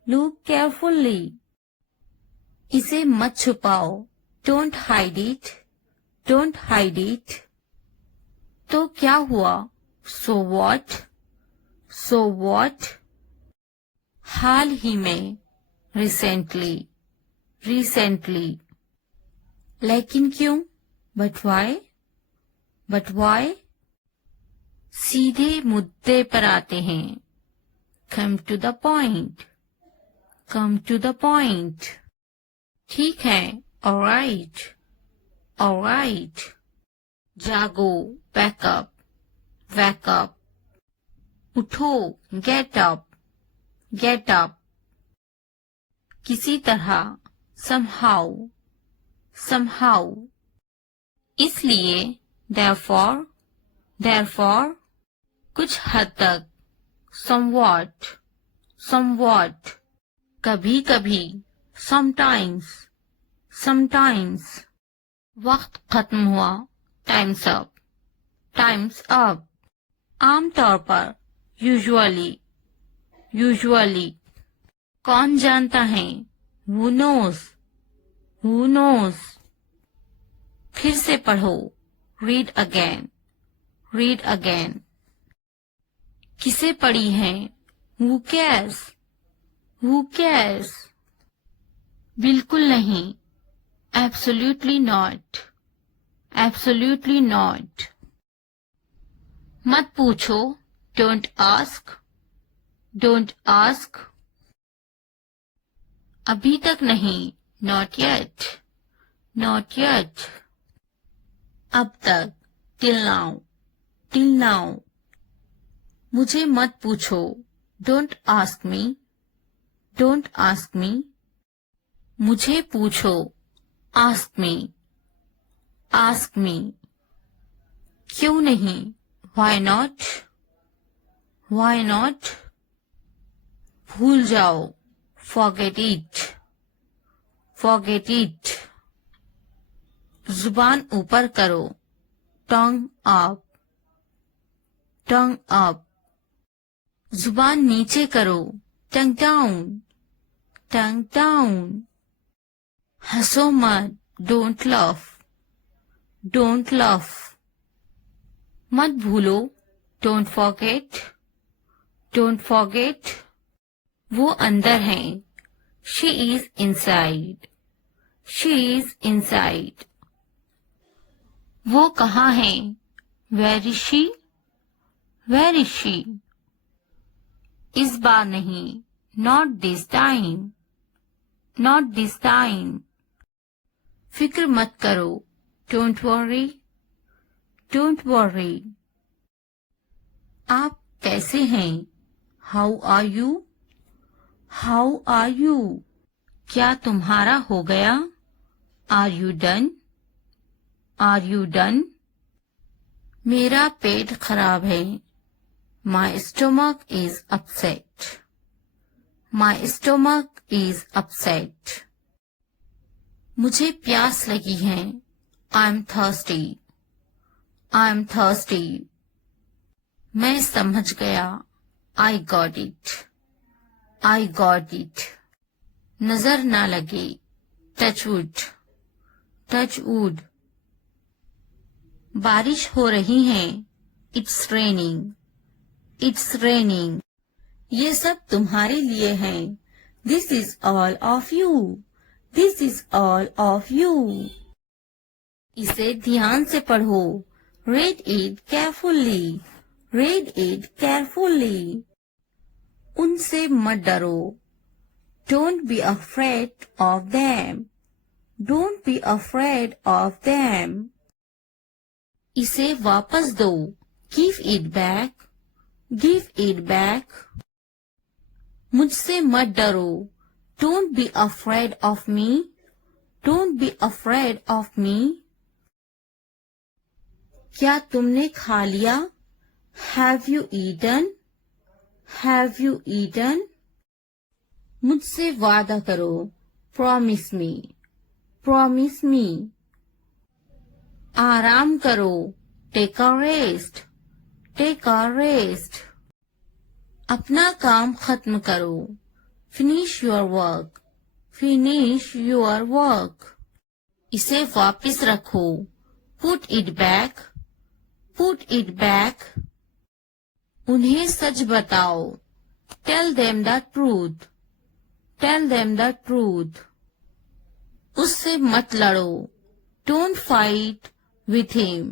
Look carefully. इसे मत छुपाओ. Don't hide it. Don't hide it. तो क्या हुआ? So what? So what? हाल ही में. Recently. Recently. लेकिन क्यों? But why? But why? सीधे मुद्दे पर आते हैं. Come to the point. Come to the point. ठीक है. All right. All right. जागो. Wake up. Wake up. उठो. Get up. Get up. किसी तरह. Somehow. Somehow. इसलिए. Therefore. Therefore. कुछ हद तक. Somewhat. Somewhat. कभी कभी. Sometimes. Sometimes. वक्त खत्म हुआ. Time's up. Time's up. आमतौर पर. Usually. Usually. कौन जानता है? Who knows? Who knows? फिर से पढ़ो. Read again. Read again. किसे पढ़ी है? Who cares? Who cares? बिल्कुल नहीं. Absolutely not. Absolutely not. मत पूछो. Don't ask. Don't ask. अभी तक नहीं. Not yet. Not yet. अब तक. Till now. Till now. मुझे मत पूछो. Don't ask me. Don't ask me. मुझे पूछो. Ask me. Ask me. क्यों नहीं? Why not? Why not? भूल जाओ. Forget it. Forget it. जुबान ऊपर करो. Tongue up. Tongue up. जुबान नीचे करो. Tongue down. Tongue down. हंसो मत. Don't laugh. Don't laugh. मत भूलो. Don't forget. Don't forget. वो अंदर है. She is inside. She is inside. वो कहाँ है? Where is she? Where is she? इस बार नहीं. Not this time. Not this time. फिक्र मत करो, डोंट वरी, डोंट वरी। आप कैसे हैं? How are you, how are you. क्या तुम्हारा हो गया? Are you done, are you done. मेरा पेट खराब है, my stomach is upset, my stomach is upset. मुझे प्यास लगी है, I am thirsty, I am thirsty. मैं समझ गया, I got it, I got it. नजर ना लगे, टच वुड, टच वुड। बारिश हो रही है, इट्स रेनिंग, इट्स रेनिंग। ये सब तुम्हारे लिए है, this is all of you, this is all of you. इसे ध्यान से पढ़ो, read it carefully, read it carefully. उनसे मत डरो, don't be afraid of them, don't be afraid of them. इसे वापस दो, give it back, give it back. मुझसे मत डरो, don't be afraid of me, don't be afraid of me. क्या तुमने खा लिया? Have you eaten, have you eaten. मुझसे वादा करो, प्रॉमिस मी, प्रॉमिस मी। आराम करो, take a rest, take a rest. अपना काम खत्म करो, finish your work, finish your work. इसे वापस रखो, put it back, put it back. उन्हें सच बताओ, tell them the truth, tell them the truth. उससे मत लड़ो, don't fight with him,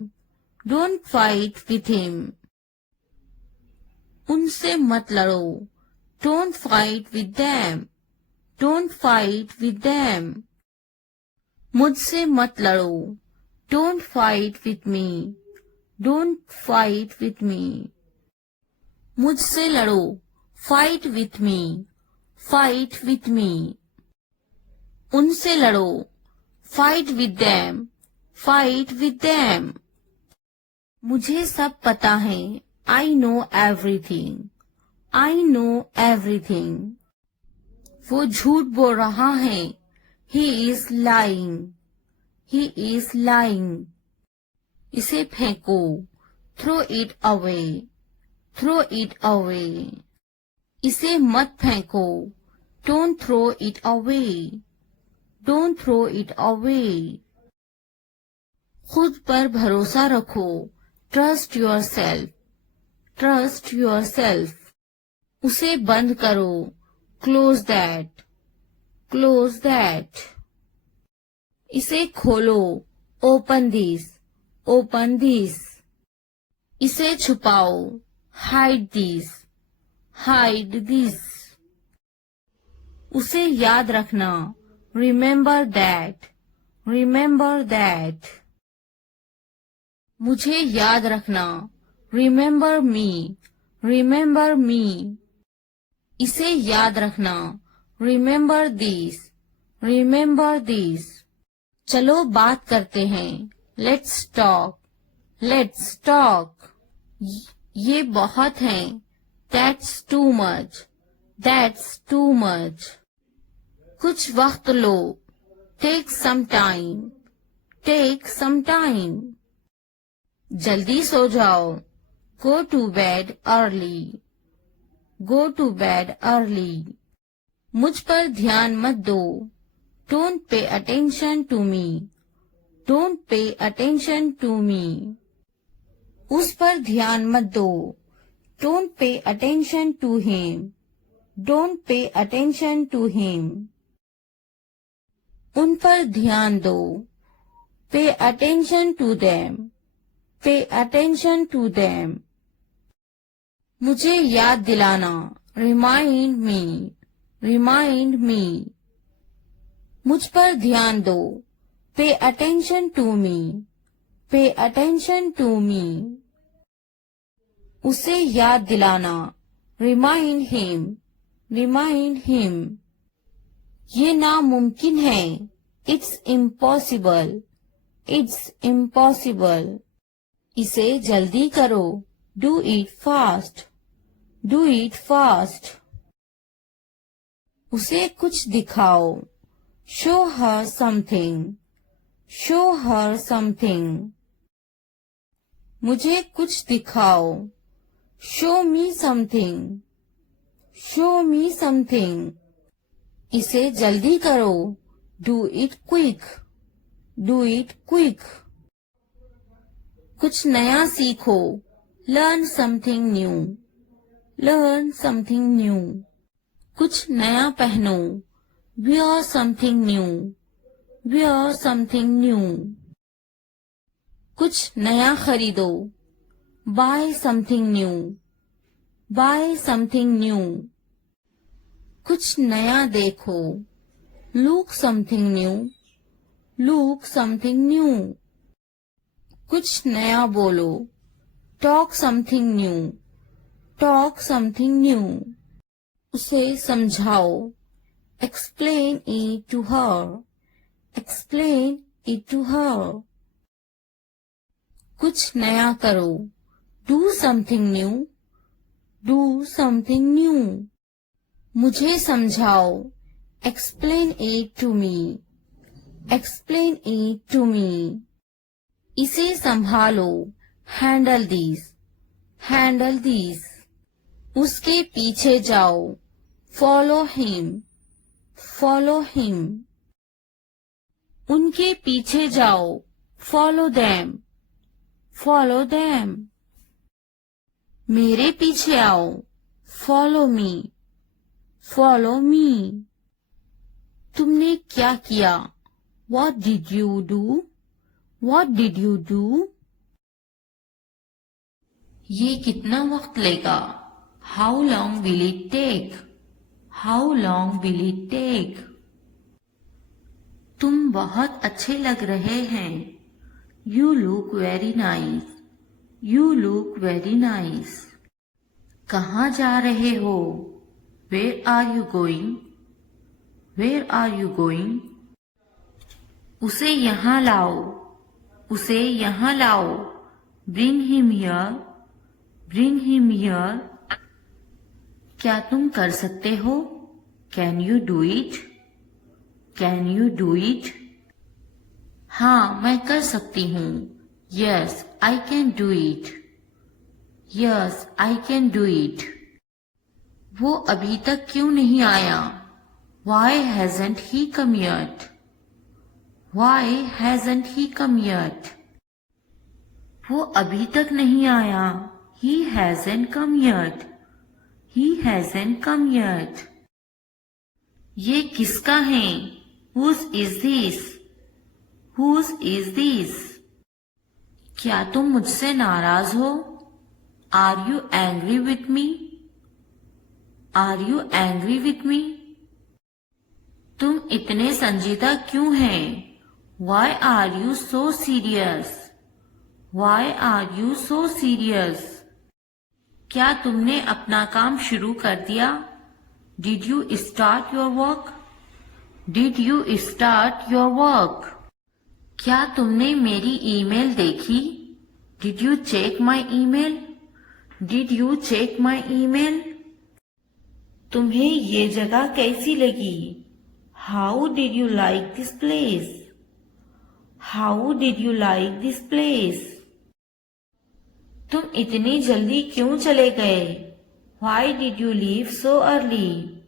don't fight with him. उनसे मत लड़ो, don't fight with them, don't fight with them. मुझसे मत लड़ो, don't fight with me, don't fight with me. मुझसे लड़ो, fight with me, fight with me. उनसे लड़ो, fight with them, fight with them. मुझे सब पता है, I know everything, I know everything. वो झूठ बोल रहा है, he is lying, he is lying. इसे फेंको, throw it away, throw it away. इसे मत फेंको, don't throw it away, don't throw it away. खुद पर भरोसा रखो, trust your self, trust your self. उसे बंद करो, क्लोज दैट, क्लोज दैट। इसे खोलो, ओपन दिस, ओपन दिस। इसे छुपाओ, हाइड दिस, हाइड दिस। उसे याद रखना, रिमेम्बर दैट, रिमेम्बर दैट। मुझे याद रखना, रिमेम्बर मी, रिमेम्बर मी। इसे याद रखना, रिमेम्बर दिस, रिमेम्बर दिस। चलो बात करते हैं, लेट्स टॉक, लेट्स टॉक। ये बहुत है, that's too much, that's too much. कुछ वक्त लो, take some time, take some time. जल्दी सो जाओ, go to bed early, go to bed early. मुझ पर ध्यान मत दो, don't pay attention to me, don't pay attention to me. उस पर ध्यान मत दो, don't pay attention to him, don't pay attention to him. उन पर ध्यान दो, pay attention to them, pay attention to them. मुझे याद दिलाना, रिमाइंड मी, रिमाइंड मी। मुझ पर ध्यान दो, Pay attention to me. Pay attention to me. उसे याद दिलाना. Remind him. Remind him. ये नामुमकिन है. It's impossible. It's impossible. इसे जल्दी करो. Do it fast. Do it fast. उसे कुछ दिखाओ. Show her something. Show her something. मुझे कुछ दिखाओ. Show me something. Show me something. इसे जल्दी करो. Do it quick. Do it quick. कुछ नया सीखो. Learn something new. Learn something new. कुछ नया पहनो. Wear something new. Wear something new. कुछ नया खरीदो. Buy something new. Buy something new. कुछ नया देखो. Look something new. Look something new. कुछ नया बोलो. Talk something new. Talk something new. उसे समझाओ. Explain it to her. Explain it to her. कुछ नया करो. Do something new. Do something new. मुझे समझाओ. Explain it to me. Explain it to me. इसे संभालो. Handle these. Handle these. उसके पीछे जाओ. Follow him. Follow him. उनके पीछे जाओ. Follow them. Follow them. मेरे पीछे आओ. Follow me. Follow me. तुमने क्या किया? What did you do? What did you do? ये कितना वक्त लेगा? How long will it take? How long will it take? तुम बहुत अच्छे लग रहे हैं. You look very nice. You look very nice. कहाँ जा रहे हो? Where are you going? Where are you going? उसे यहाँ लाओ. उसे यहाँ लाओ. Bring him here. Bring him here. क्या तुम कर सकते हो? Can you do it? Can you do it? हाँ, मैं कर सकती हूँ. Yes, I can do it. Yes, I can do it. वो अभी तक क्यों नहीं आया? Why hasn't he come yet? Why hasn't he come yet? वो अभी तक नहीं आया. He hasn't come yet. He hasn't come yet. ये किसका है? Whose is this? Whose is this? क्या तुम मुझसे नाराज हो? Are you angry with me? Are you angry with me? तुम इतने संजीदा क्यों हैं? Why are you so serious? Why are you so serious? क्या तुमने अपना काम शुरू कर दिया? Did you start your work? Did you start your work? क्या तुमने मेरी ईमेल देखी? Did you check my email? Did you check my email? तुम्हें ये जगह कैसी लगी? How did you like this place? How did you like this place? तुम इतनी जल्दी क्यों चले गए? Why did you leave so early?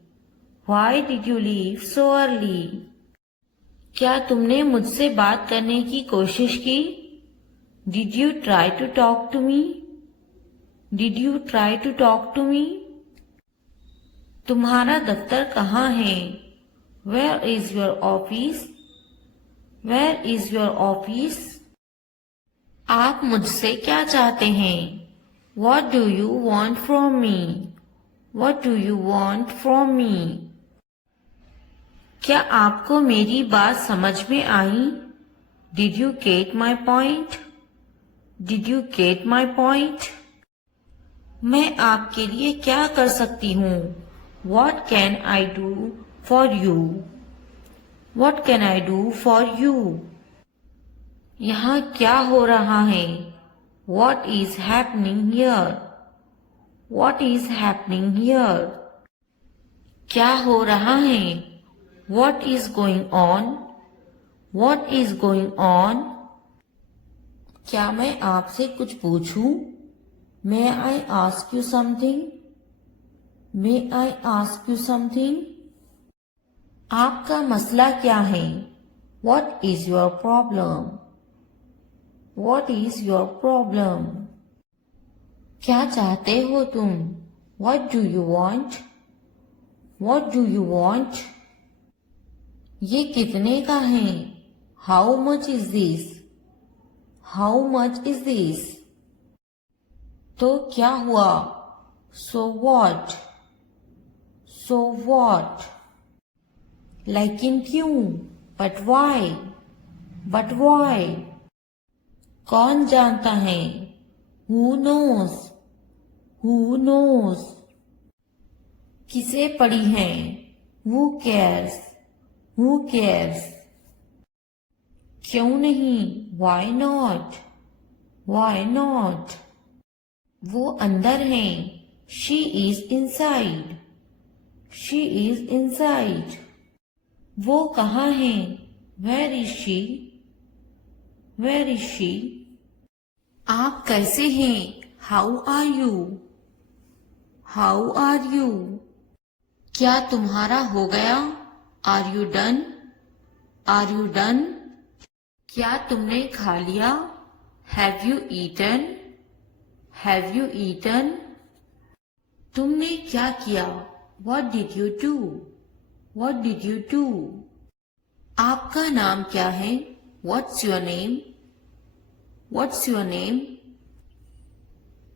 Why did you leave so early? क्या तुमने मुझसे बात करने की कोशिश की? Did you try to talk to me? Did you try to talk to me? तुम्हारा दफ्तर कहाँ है? Where is your office? Where is your office? आप मुझसे क्या चाहते हैं? What do you want from me? What do you want from me? क्या आपको मेरी बात समझ में आई? Did you get my point? Did you get my point? मैं आपके लिए क्या कर सकती हूँ? What can I do for you? What can I do for you? यहाँ क्या हो रहा है? What is happening here? What is happening here? क्या हो रहा है? What is going on? What is going on? क्या मैं आपसे कुछ पूछूं? May I ask you something? May I ask you something? आपका मसला क्या है? What is your problem? What is your problem? क्या चाहते हो तुम? What do you want? What do you want? ये कितने का है? How much is this? How much is this? तो क्या हुआ? So what? So what? लेकिन क्यों? But why? But why? कौन जानता है? Who knows? Who knows? किसे पड़ी है? Who cares? Who cares? क्यों नहीं? Why not? Why not? वो अंदर है. She is inside. She is inside. वो कहाँ है? Where is she? Where is she? आप कैसे हैं? How are you? How are you? क्या तुम्हारा हो गया? Are you done? Are you done? क्या तुमने खा लिया? Have you eaten? Have you eaten? तुमने क्या किया? What did you do? What did you do? आपका नाम क्या है? What's your name? What's your name?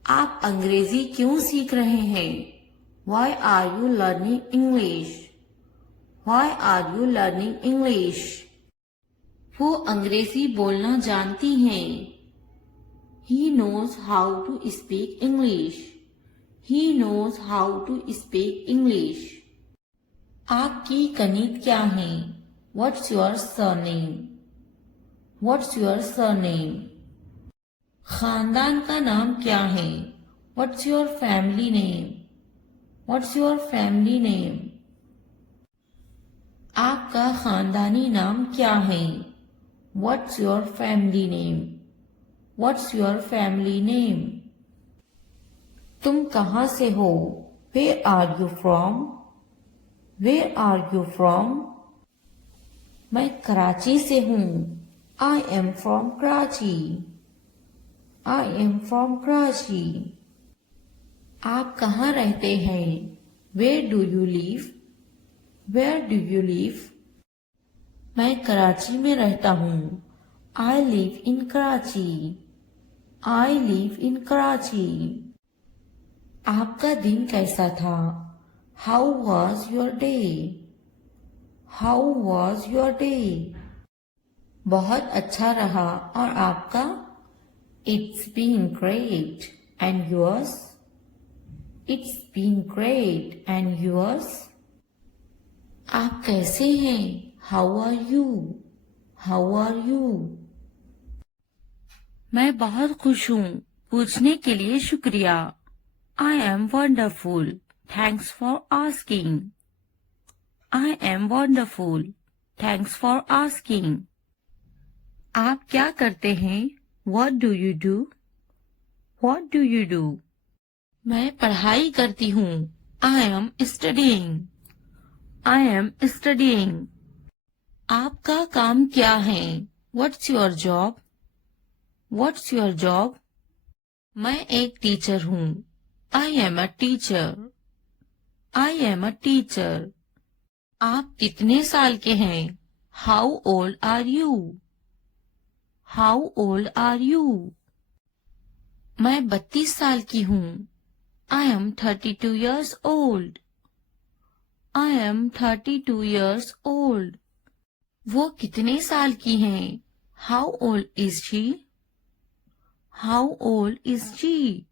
आप अंग्रेजी क्यों सीख रहे हैं? Why are you learning English? Why are you learning English? वो अंग्रेजी बोलना जानती हैं. He knows how to speak English. He knows how to speak English. आपकी कनीत क्या है? What's your surname? What's your surname? खानदान का नाम क्या है? What's your family name? What's your family name? आपका खानदानी नाम क्या है? What's your family name? What's your family name? तुम कहाँ से हो? Where are you from? Where are you from? मैं कराची से हूँ. I am from Karachi. I am from Karachi. आप कहाँ रहते हैं? Where do you live? Where do you live? मैं कराची में रहता हूँ. I live in Karachi. I live in Karachi. आपका दिन कैसा था? How was your day? How was your day? बहुत अच्छा रहा. और आपका? It's been great. And yours? It's been great. And yours? आप कैसे हैं? How are you? How are you? मैं बहुत खुश हूँ. पूछने के लिए शुक्रिया. I am wonderful. Thanks for asking. I am wonderful. Thanks for asking. आप क्या करते हैं? What do you do? What do you do? मैं पढ़ाई करती हूँ. I am studying. I am studying. आपका काम क्या है? What's your job? What's your job? मैं एक टीचर हूँ. I am a teacher. I am a teacher. आप कितने साल के हैं? How old are you? How old are you? मैं 32 साल की हूँ. I am 32 years old. I am 32 years old. वो कितने साल की हैं? How old is she? How old is she?